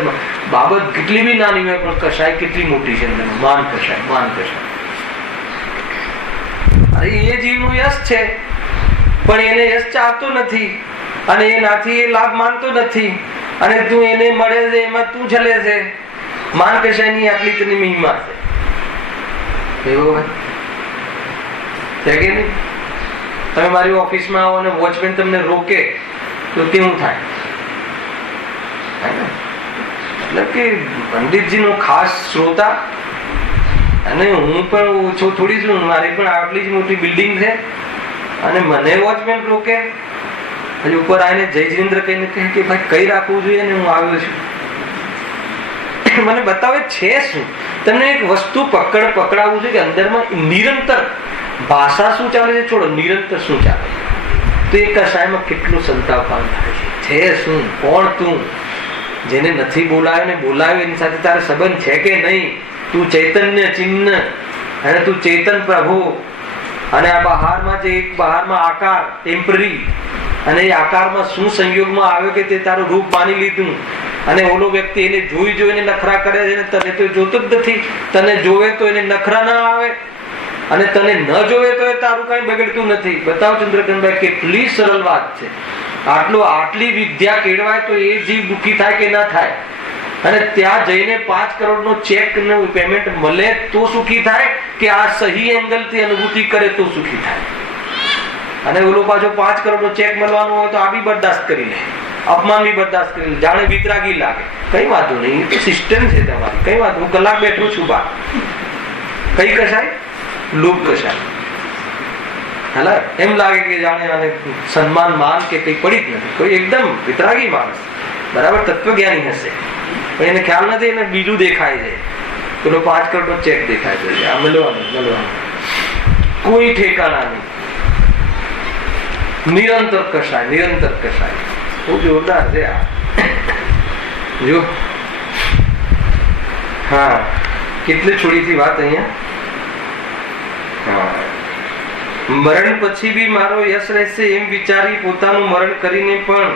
બાબત કેટલી બી નાની હોય પણ કશાય કેટલી મોટી છે અંદર. માન કશાય. અરે એ જીવનું યશ છે, પણ એને યશ ચાહતો નથી અને એનાથી એ લાભ માનતો નથી, અને તું એને મળે છે એમાં તું ચલે છે. માન કશાયની આટલી તની મહિમા છે. એવું હોય કે નહીં? તમે મારી ઓફિસમાં આવો અને વોચમેન તમને રોકે તો કેવું થાય? મતલબ કે પંડિતજીનો ખાસ શ્રોતા, અને હું પણ ઓછો થોડી છું, મારી પણ આટલી જ મોટી બિલ્ડિંગ છે અને મને વોચમેન રોકે, હજી ઉપર આવીને જય જિનેન્દ્ર કહીને કહે કે ભાઈ કઈ રાખવું જોઈએ ને હું આવ્યો છું. મને બતાવે છે શું? તમને એક વસ્તુ પકડાવવું છે કે અંદરમાં નિરંતર ભાષા શું ચાલે છે છોડો, નિરંતર શું ચાલે તો એ કશાયમાં કેટલું સંતાપાન થાય છે શું? કોણ તું? જેને નથી બોલાવ્યો ને બોલાવ્યો એની સાથે તારે સંબંધ છે કે નહીં? તું ચૈતન્ય ચિહ્ન અને તું ચેતન પ્રભુ, અને આ બહારમાં જે એક બહારમાં આકાર ટેમ્પરરી, અને એ આકારમાં શું સંયોગમાં આવ્યો કે તે તારું રૂપ માની લીધું, અને ઓલો વ્યક્તિ એને જોઈને નખરા કરે છે, તને તો જોતો જ નથી. તને જોવે તો એને નખરા ના આવે, અને તને ન જોવે તો એ તારું કઈ બગડતું નથી. બતાવો ચંદ્રકાંતભાઈ, કેટલી સરળ વાત છે. આટલી વિદ્યા કેળવાય તો એ જીવ દુઃખી થાય કે ના થાય? અને ત્યાં જઈને 5 કરોડનો ચેક નું પેમેન્ટ મળે તો સુખી થાય કે આ સહી એંગલ થી અનુભૂતિ કરે તો સુખી થાય? અને ઓલો પાછો 5 કરોડનો ચેક મળવાનો હોય તો આ બી બરદાસ્ત કરી લે, અપમાન બી બરદાસ્ત કરી લે, જાણે વિતરાગી લાગે. કઈ વાંધો નહીં, એ તો સિસ્ટમ છે તમારી, કઈ વાંધો, હું કલાક બેઠો છું બહાર. કઈ કશાય? લોભ કશાય. હાલા એમ લાગે કે જાણે આને સન્માન માન કે કઈ પડી જ નથી. કોઈ એકદમ વિતરાગી માણસ, બરાબર તત્વજ્ઞાની હશે, પણ એને ખ્યાલ નથી, એને બીજું દેખાય છે, પેલો 5 કરોડનો ચેક દેખાય છે, આ મળવાનું કોઈ ઠેકાણા નહીં. નિરંતર કશાય. બહુ જોરદાર છે આ. જો હા, કેટલી છોડીથી વાત અહીંયા. મરણ પછી બી મારો યશ રહેશે એમ વિચારી પોતાનું મરણ કરીને પણ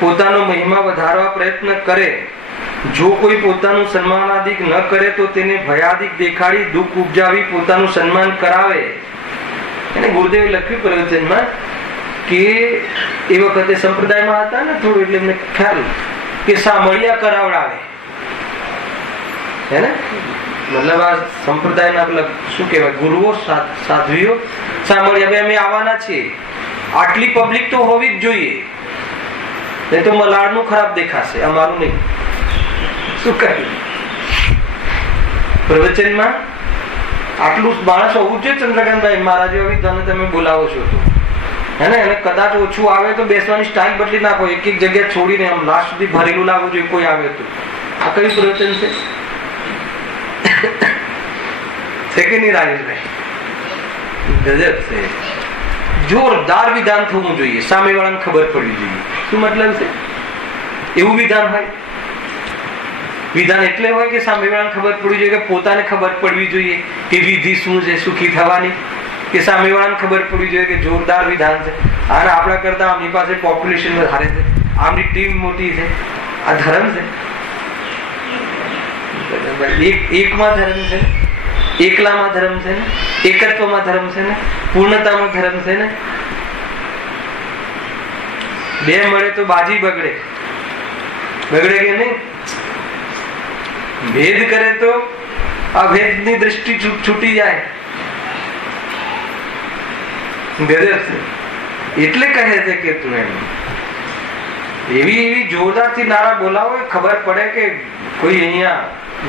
પોતાનો મહિમા વધારવા પ્રયત્ન કરે. જો કોઈ પોતાનું સન્માનાદિક ન કરે તો તેને ભયાદિક દેખાડી દુઃખ ઉપજાવી પોતાનું સન્માન કરાવે. એને ગુરુદેવે લખ્યું પ્રવચનમાં કે એ વખતે સંપ્રદાયમાં હતા ને થોડું, એટલે એમને ખ્યાલ કે સામળિયા કરાવડાવે. હે ને, મતલબ આ સંપ્રદાયના પેલા શું કહેવાય, ગુરુઓ સાધ્વીઓ સામળિયા, અમે આવવાના છીએ, આટલી પબ્લિક તો હોવી જ જોઈએ, નહીં તો મલાડનું ખરાબ દેખાશે, અમારું નહીં. શું કહ્યું પ્રવચનમાં? આટલું માણસ હોવું જોઈએ ચંદ્રકાંતભાઈ મહારાજ, આવી ધન તમે બોલાવો છો તો હે ને, અને કદાચ ઓછું આવે તો બેસવાની સ્ટાઇલ બદલી નાખો, એક જગ્યા છોડીને આમ લાસ્ટ સુધી ભરેલું લાગવું જોઈએ કોઈ આવે તો. આ કયું પ્રવચન છે કે નહીં રાજેશભાઈ? ગજબ છે. જોરદાર વિધાન થવું જોઈએ, સામે વાળાને ખબર પડવી જોઈએ. શું મતલબ છે? એવું વિધાન હોય? વિધાન એટલે હોય કે સામે વાળાને ખબર પડવી જોઈએ, કે પોતાને ખબર પડવી જોઈએ કે વિધિ શું છે સુખી થવાની, કે સામે વાળાને ખબર પડવી જોઈએ કે જોરદાર વિધાન છે. અને આપણા કરતા આમની પાસે પોપ્યુલેશન વધારે છે, આમની ટીમ મોટી છે. આ ધર્મ છે? એકમાં ધર્મ છે, એકલામાં ધર્મ છે ને, એકત્વમાં ધર્મ છે ને, પૂર્ણતામાં ધર્મ છે ને. બે મળે તો બાજી બગડે કે નહીં? ભેદ કરે તો અભેદની દૃષ્ટિ છૂટી જાય. એટલે કહે છે કે તું એવી જોરદાર થી નારા બોલાવો, ખબર પડે કે કોઈ અહીંયા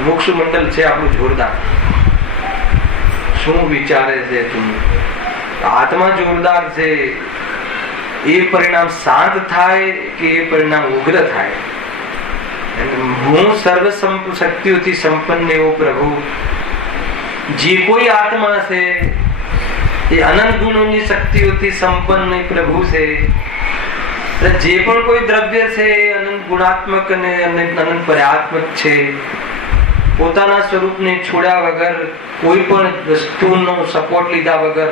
મોક્ષ મંડળ છે આપણું જોરદાર. શું વિચારે છે તું? આત્મા જોરદાર છે. એ પરિણામ શાંત થાય કે એ પરિણામ ઉગ્ર થાય? હું સર્વ શક્તિઓથી સંપન્ન એવો પ્રભુ, જે કોઈ આત્મા છે એ અનંત ગુણોની શક્તિઓથી સંપન્ન પ્રભુ છે. જે પણ કોઈ દ્રવ્ય છે એ અનંત ગુણાત્મક અને અનંત પર્યાત્મક છે. પોતાના સ્વરૂપને છોડ્યા વગર, કોઈ પણ વસ્તુનો સપોર્ટ લીધા વગર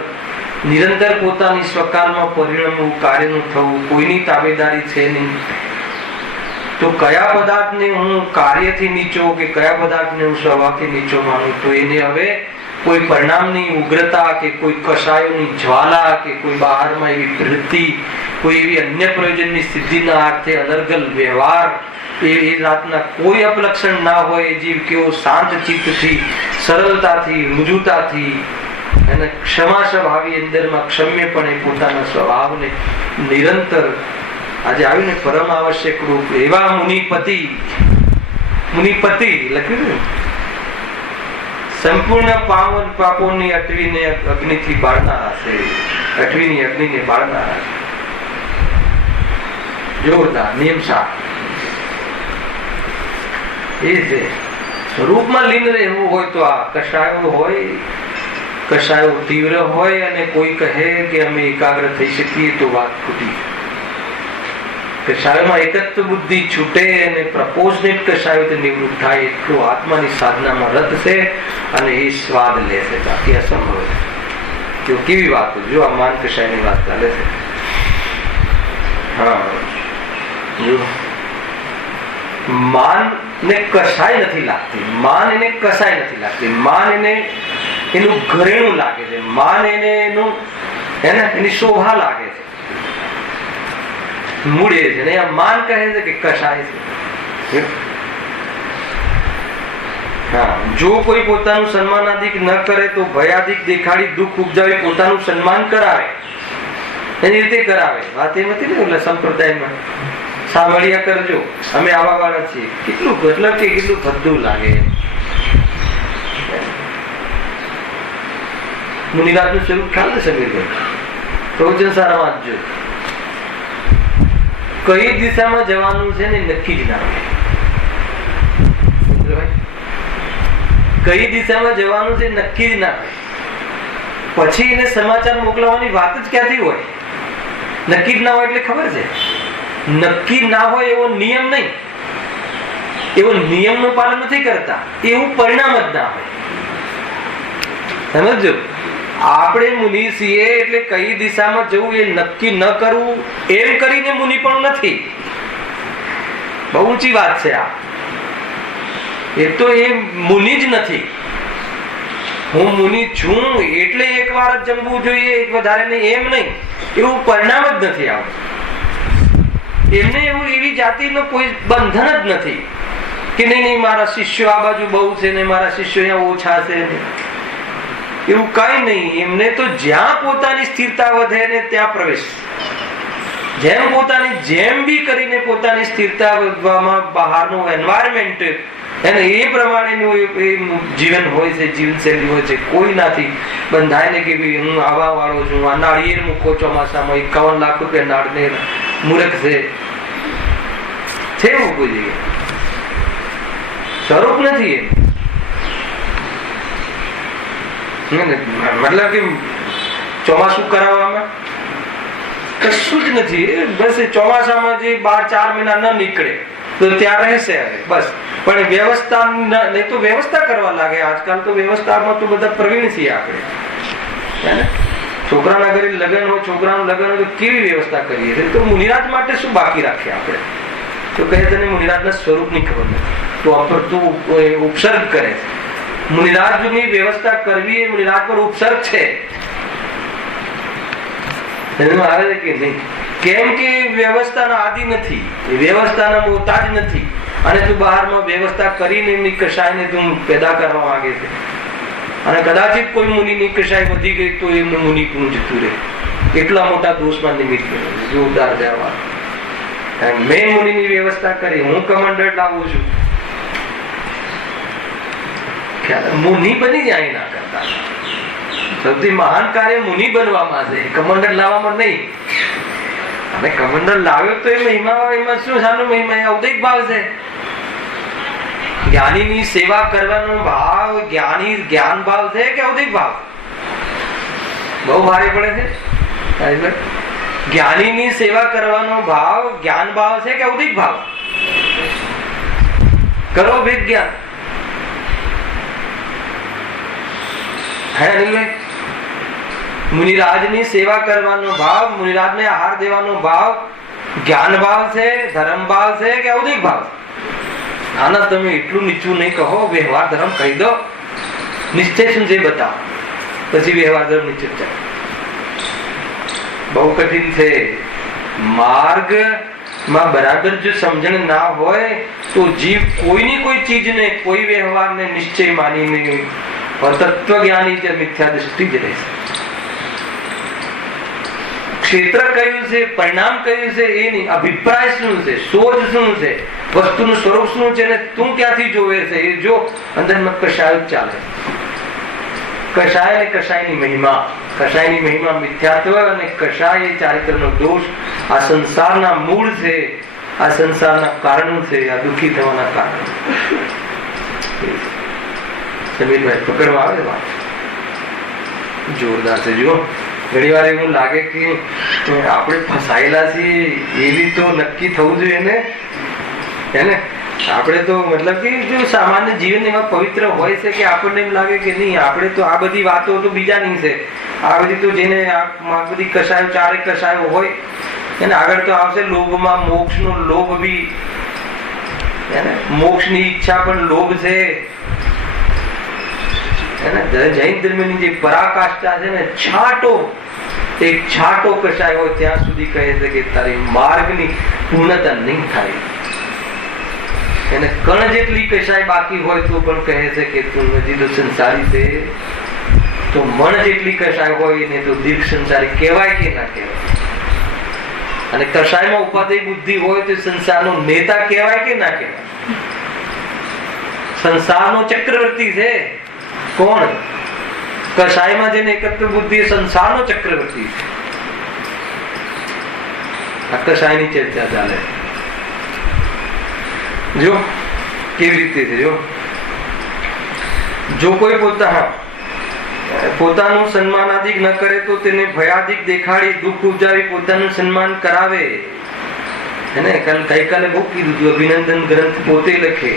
નિરંતર પોતાની સ્વકારમાં પરિણમવું, કાર્યનું થવું, કોઈની તાબેદારી છે નહીં. તો કયા પદાર્થને હું કાર્યથી નીચો કે કયા પદાર્થને હું સ્વભાવથી નીચો માનું, તો એને હવે કોઈ પરિણામની ઉગ્રતા કે કોઈ કષાયોની જ્વાલા કે કોઈ બહારમાં એવી વૃત્તિ, કોઈ એવી અન્ય પ્રયોજનની સિદ્ધિના અર્થે અનર્ગલ વ્યવહાર, એ જાતના કોઈ અપલક્ષણ ના હોય. એ જીવ કેવો શાંત ચિત્તથી, સરળતાથી, રુજુતાથી અને ક્ષમા સ્વભાવી અંદરમાં ક્ષમ્યપણે પોતાના સ્વભાવને નિરંતર, આજે આવ્યું ને પરમ આવશ્યક રૂપ, એવા મુનિપતિ લખ્યું ને, સંપૂર્ણ પાવન પાપોની અટવીને અગ્નિથી બાળનારા છે, અટવીની અગ્નિને બાળનારા. જોરદાર નિયમ સાર એ છે. સ્વરૂપમાં લીન રહેવું હોય તો આ કષાયો હોય, કષાયો તીવ્ર હોય અને કોઈ કહે કે અમે એકાગ્ર થઈ શકીએ તો વાત ખોટી. કષાયોમાં એકત્વ બુદ્ધિ છૂટે અને પ્રપોઝનેટ કષાયો નિવૃત્ત થાય એટલું આત્માની સાધનામાં રત છે અને એ સ્વાદ લે છે, બાકી અસંભવ છે. જો કેવી વાત, જો આ માન કષાયની વાત ચાલે છે. હા, જો માન ને કસાય નથી લાગતી, માન એને કસાય નથી લાગતી, માન એને એનું ઘરેણું લાગે છે, માન એને એની શોભા લાગે છે, મૂળે છે ને. આ માન કહે છે કે કસાય છે. હા, જો કોઈ પોતાનું સન્માનાદિક ન કરે તો ભયાદિક દેખાડી દુઃખ ઉપજાવી પોતાનું સન્માન કરાવે, એની રીતે કરાવે. વાત એમ હતી ને એટલે સંપ્રદાયમાં સાંભળ્યા કરજો, અમે આવા વાળા છીએ. કેટલું મતલબ કે કેટલું ભદ્દું લાગે. મુનિરાજ નું સ્વરૂપ ખ્યાલ છે સમીરભાઈ? પ્રવચન સારા વાંચજો. કઈ દિશામાં જવાનું છે ને નક્કી જ ના હોય. કઈ દિશામાં જવાનું છે નક્કી જ ના હોય. પછી એને સમાચાર મોકલવાની વાત જ ક્યાંથી હોય? નક્કી જ ના હોય એટલે ખબર છે, નક્કી ના હોય એવો નિયમ નહીં, એવો નિયમનું પાલન નથી કરતા, એવું પરિણામ જ ના હોય. સમજો, આપણે મુનિ છીએ એટલે કઈ દિશામાં જવું એ નક્કી ન કરવું એમ કરીને મુનિ પણ નથી. બહુ ઊંચી વાત છે આ. એ તો એ મુનિ જ નથી. હું મુનિ છું એટલે એક વાર જ જમવું જોઈએ, એક વધારે નહીં એમ નહીં, એવું પરિણામ જ નથી આવતું. એમને એવું એવી જાતિનો કોઈ બંધન જ નથી કે નહીં મારા શિષ્યો આ બાજુ બહુ છે ને મારા શિષ્યો અહીંયા ઓછા છે. એવું કઈ નહીં. એમને તો જ્યાં પોતાની સ્થિરતા વધે ને ત્યાં પ્રવેશ, જેમ બી કરીને પોતાની સ્થિરતા વધવામાં બહારનું એન્વાયરમેન્ટ એને એ પ્રમાણેનું જીવન હોય છે, જીવનશૈલી હોય છે. કોઈ નાથી બંધાય ને કે હું આવા વાળો છું, આ નાળિયેર મૂકો ચોમાસામાં 51 લાખ રૂપિયા નાળને મૂર્ખ છે એવું કોઈ જગ્યાએ સ્વરૂપ નથી. મતલબ કે ચોમાસું કરાવવામાં કશું જ નથી. બસ ચોમાસામાં જે 4 મહિના ન નીકળે તો ત્યાં રહેશે બસ. પણ વ્યવસ્થા નહીં તો વ્યવસ્થા કરવા લાગે. આજકાલ તો વ્યવસ્થામાં તો બધા પ્રવીણ છીએ આપણે. છોકરાના ઘરે લગ્ન હોય, છોકરાનું લગ્ન હોય તો કેવી વ્યવસ્થા કરીએ છીએ. તો મુનિરાજ માટે શું બાકી રાખીએ આપણે? તો કહે તને મુનિરાજના સ્વરૂપની ખબર નથી, તો તું ઉપસર્ગ કરે છે. મુનિરાજની વ્યવસ્થા કરવી એ મુનિરાજ પર ઉપસર્ગ છે. એનું આવે છે કે નહીં? કેમ કે વ્યવસ્થાના આદિ નથી, વ્યવસ્થાના મોહતાજ નથી. અને તું બહારમાં વ્યવસ્થા કરીને એમની કશાયને તું પેદા કરવા માંગે છે. અને કદાચિત કોઈ મુનિની કશાય વધી ગઈ તો એમનું મુનિ પૂંજ જતું રહે. કેટલા મોટા દોષમાં નિમિત્ત જોરદાર જવા. મેં મુનિની વ્યવસ્થા કરી, હું કમાન્ડર લાવું છું. મુનિ બની જાય ના કરતા. સૌથી મહાન કાર્ય મુનિ બનવામાં છે, કમાન્ડર લાવવામાં નહીં. અને કમાન્ડર લાવ્યો તો એ મહિમા, એમાં શું સાનો મહિમા? ઔદિક ભાવ છે. જ્ઞાનીની સેવા કરવાનો ભાવ જ્ઞાન ભાવ છે કે ઔદિક ભાવ? બહુ ભારે પડે છે. જ્ઞાનીની સેવા કરવાનો ભાવ જ્ઞાન ભાવ છે કે ઔદિક ભાવ? કરો વિજ્ઞાન. હે અનિલભાઈ? મુનિરાજની સેવા કરવાનો ભાવ, મુનિરાજને આહાર દેવાનો ભાવ જ્ઞાન ભાવ છે, ધર્મ ભાવ છે કે ઔદિક ભાવ? આના તમે એટલું નીચું નહીં કહો, વ્યવહાર ધર્મ કહી દો. નિશ્ચય શું છે બતાવો, પછી વ્યવહાર ધર્મ નિશ્ચિત થાય. બહુ કઠિન છે. માર્ગ માં બરાબર જો સમજણ ના હોય તો જીવ કોઈની કોઈ ચીજને, કોઈ વ્યવહારને નિશ્ચય માનીને તત્વજ્ઞાની જે મિથ્યા દૃષ્ટિ જ રહેશે. ક્ષેત્ર કયું છે, પરિણામ કયું છે એ નહીં, અભિપ્રાય શું છે, સોચ શું છે, વસ્તુનું સ્વરૂપ શું છે ને તું ક્યાંથી જોવે છે એ જો. અંદરમાં કશાય ચાલે. કશાય અને કશાયની મહિમા, કશાયની મહિમા મિથ્યાત્વ અને કશાય એ ચારિત્રનો દોષ. આ સંસારના મૂળ છે, આ સંસારના કારણો છે, આ દુઃખી થવાના કારણો. સમીરભાઈ પકડવા આવે વાત જોરદાર છે. જો ઘણી વાર એવું લાગે કે આપણે ફસાયેલા છીએ એવી તો નક્કી થવું જોઈએ ને, એને આપણે તો મતલબ કે જો સામાન્ય જીવન એમાં પવિત્ર હોય છે કે આપણને એમ લાગે કે નહીં, આપણે તો આ બધી વાતો તો બીજાની છે, આ બધી તો જેને આ બધી કશાયો, ચારે કશાયો હોય એને આગળ તો આવશે લોભમાં મોક્ષનો લોભ બી, મોક્ષની ઈચ્છા પણ લોભ છે. જૈન ધર્મની જે પરાકાષ્ઠા છે ને, છાંટો, એક છાંટો કશાય હોય ત્યાં સુધી કહે છે કે તારી માર્ગની પૂર્ણતા નહીં થાય. એને કણ જેટલી કશાય બાકી હોય તો પણ કહે છે કે તું હજી તો સંસારી છે. તો મણ જેટલી કશાય હોય ને તો દીર્ઘ સંસારી કહેવાય કે ના કહેવાય? અને કશાયમાં ઉપાદેય બુદ્ધિ હોય તો સંસારનો નેતા કહેવાય કે ના કહેવાય? સંસારનો ચક્રવર્તી છે કોણ? કશાયમાં જેને એકત્ર બુદ્ધિ, સંસારનો ચક્રવર્તી છે. આ કશાયની ચર્ચા ચાલે. જો કેવી રીતે છે. જો કોઈ પોતાનું સન્માનાદિક ન કરે તો તેને ભયાદિક દેખાડી દુઃખ ઉપજાવી પોતાનું સન્માન કરાવે. એને ગઈકાલે બહુ કીધું હતું, અભિનંદન ગ્રંથ પોતે લખે,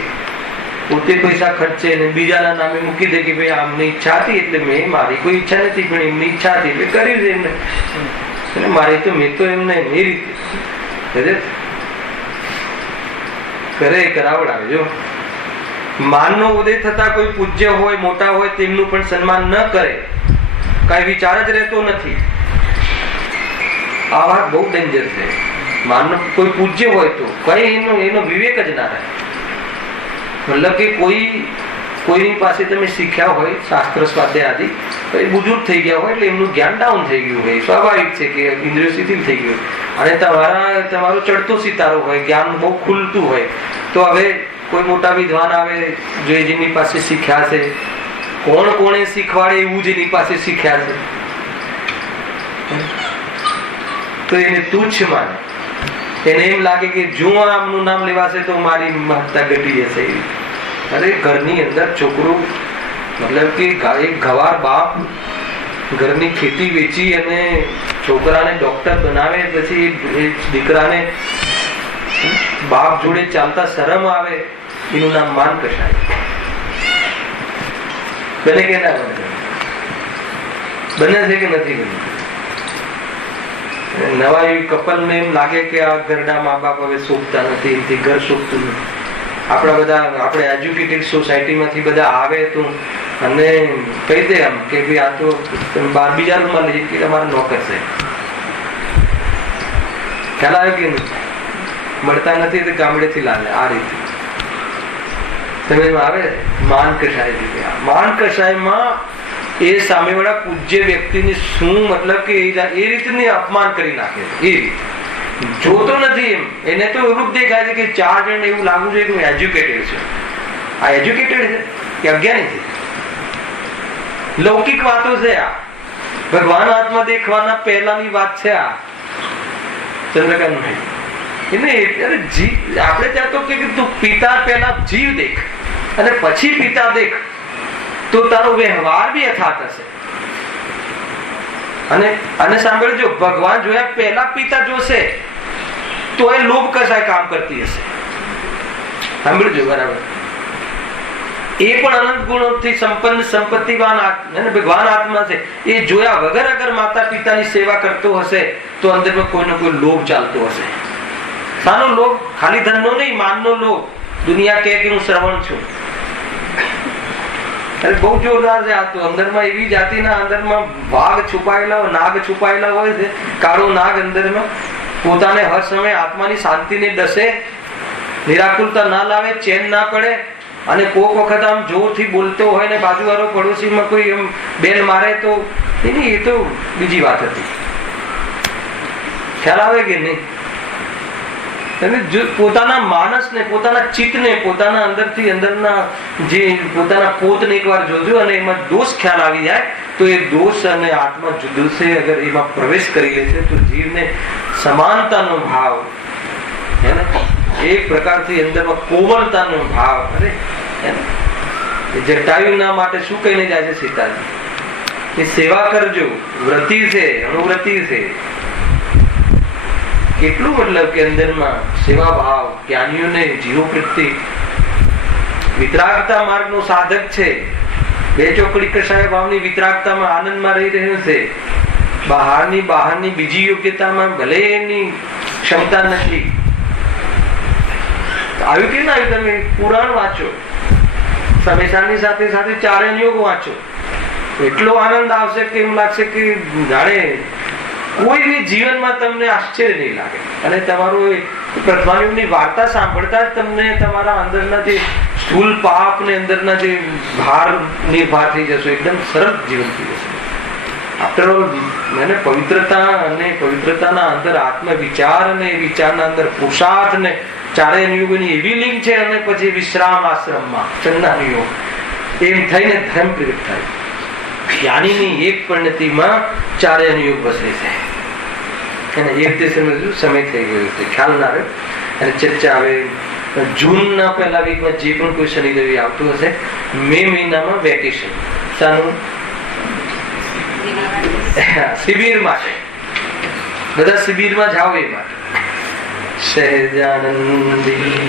પોતે પૈસા ખર્ચે અને બીજાના નામે મૂકી દે કે ભાઈ આમની ઈચ્છા હતી એટલે મેં, મારી કોઈ ઈચ્છા નથી પણ એમની ઈચ્છા હતી એટલે કર્યું છે એમને, મારી તો મેં તો એમને એ રીતે કરે કરાવડાવે. જો માનનો ઉદય થતા કોઈ પૂજ્ય હોય, મોટા હોય તેમનું પણ સન્માન ન કરે, કઈ વિચાર જ રહેતો નથી. આ વાત બહુ ડેન્જર છે. માનનો કોઈ પૂજ્ય હોય તો કઈ એનો વિવેક જ ના રહે. મતલબ કે કોઈની પાસે તમે શીખ્યા હોય શાસ્ત્ર સ્વાધ્યાય આદિ, એ બુજુર્ગ થઈ ગયા હોય એટલે એમનું જ્ઞાન ડાઉન થઈ ગયું હોય, સ્વાભાવિક છે કે ઇન્દ્રિયો શિથિલ થઈ ગયું. અને તમારો ચડતો સિતારો હોય, જ્ઞાન બહુ ખુલતું હોય, તો હવે કોઈ મોટા વિદ્વાન આવે જો જેની પાસે શીખ્યા છે, કોણે શીખવાડે એવું જેની પાસે શીખ્યા છે, તો એને તુચ્છ માને. એને એમ લાગે કે જો આમનું નામ લેવાશે તો મારી મહત્તા ઘટી જશે. અરે ઘરની અંદર છોકરું, મતલબ કે એક ગવાર બાપ ઘરની ખેતી વેચી અને છોકરાને ડોક્ટર બનાવે, પછી એ દીકરાને બાપ જોડે ચાલતા શરમ આવે, એનું નામ માન કશાય. બને કે ના બને? બને છે કે નથી બને? નવા એવી કપલને એમ લાગે કે આ ઘરના મા બાપ હવે શોભતા નથી, એમથી ઘર શોભતું નથી. આપણે એજ્યુકેટેડ સોસાયટીમાંથી બધા આવે તો અને કહી દે આમ કે ભાઈ આ તો બાર બીજા રૂમમાં લઈ કે અમારા નોકર છે. ખ્યાલ આવે કે નહીં? મળતા નથી તો ગામડેથી લાવે. આ રીતે સમજ આવે. માન કશાય. માન કશાયમાં એ સામેવાળા પૂજ્ય વ્યક્તિને શું મતલબ કે એ રીતની અપમાન કરી નાખે. એ રીતે જોતો નથી એમ, એને તો એવું જ દેખાય છે કે ચાર જણ એવું લાગુ છે કે એજ્યુકેટેડ છે. આ એજ્યુકેટેડ છે કે અજ્ઞાની છે? લૌકિક વાતો છે આ. ભગવાન આત્મા દેખવાના પહેલાની વાત છે આ. ચંદ્રકાંત આપણે ત્યાં તો કે તું પિતા પહેલા જીવ દેખ અને પછી પિતા દેખ તો તારો વ્યવહાર બી યથાર્થ હશે. અને સાંભળજો, ભગવાન જોયા પહેલા પિતા જોશે તો એ લોભ કશાય કામ કરતી હશે. સાંભળજો બરાબર. એ પણ અનંત ગુણોથી સંપન્ન સંપત્તિવાન ભગવાન આત્મા છે. એ જોયા વગર અગર માતા પિતાની સેવા કરતો હશે તો અંદરમાં કોઈનો કોઈ લોભ ચાલતો હશે. શાનો લોભ? ખાલી ધનનો નહીં, માનનો લોભ. દુનિયા કહે કે હું શ્રવણ છું. અરે બહુ જોરદાર છે આ તો. અંદરમાં એવી જાતિના અંદરમાં વાઘ છુપાયેલા, નાગ છુપાયેલા હોય છે. કાળો નાગ અંદરમાં પોતાને હર સમય આત્માની શાંતિને ડસે, નિરાકુલતા ના લાવે, ચેન ના પડે. અને કોક વખત આમ જોરથી બોલતો હોય ને બાજુવાળો પડોશીમાં કોઈ એમ બેલ મારે તો એ તો બીજી વાત હતી. ખ્યાલ આવે કે નહીં? પોતાના માનસને, પોતાના ચિત્તને, પોતાના અંદરથી અંદરના જે પોતાના પોતને એકવાર જોજો અને એમાં દોષ ખ્યાલ આવી જાય તો એ દોષ અને આત્મા જુદું છે. અગર એમાં પ્રવેશ કરી લે છે તો જીવને સમાનતાનો ભાવ, હે ને, એક પ્રકારથી અંદરમાં કોમળતાનો ભાવ. અરે જટાયુના માટે શું કહીને જાય છે સીતાજી? એ સેવા કરજો, વ્રતી છે, અનુવ્રતી છે. કેટલું મતલબ કે અંદરમાં સેવા ભાવ, જ્ઞાનીઓને જીવો પ્રત્યે વિતરાગતા માર્ગનો સાધક છે. બે ચોકડી કસાય ભાવની વિતરાગતામાં આનંદમાં રહી રહ્યો છે. બહારની બીજી યોગ્યતામાં ભલે એની ક્ષમતા નથી. આવ્યું કે ના આવ્યું? તમે પુરાણ વાંચો, સમેશાની સાથે સાથે ચારણ યોગ વાંચો, એટલો આનંદ આવશે કે એમ લાગશે કે જાણે કોઈ બી જીવનમાં તમને આશ્ચર્ય નહીં લાગે. અને તમારું પ્રજ્ઞાનની વાર્તા સાંભળતા જ તમને તમારા અંદરના જે સ્થૂલ પાપ ને અંદરના જે ભાર નિર્ભાર થઈ જશો. એકદમ સરળ જીવન થઈ જશે. આફ્ટર ઓલ મને પવિત્રતા અને પવિત્રતાના અંદર આત્મ વિચાર અને વિચારના અંદર પુરુષાર્થ ને ચારેય યોગની એવી લિંક છે. અને પછી વિશ્રામ આશ્રમમાં ચંદન યોગ એમ થઈને ધર્મ પ્રગટ થાય. જ્ઞાનીની એક પરિણતિમાં ચારેય યોગ બસે છે. અને એક તે સમય થઈ ગયો છે, ખ્યાલ ના રહ્યો. અને ચર્ચા હવે જૂનના પહેલા વીકમાં જે પણ કોઈ શનિ રવિ આવતું હશે, મે મહિનામાં વેકેશન શાનું શિબિર માટે બધા શિબિરમાં જાઓ. એ માટે સહેજાનંદી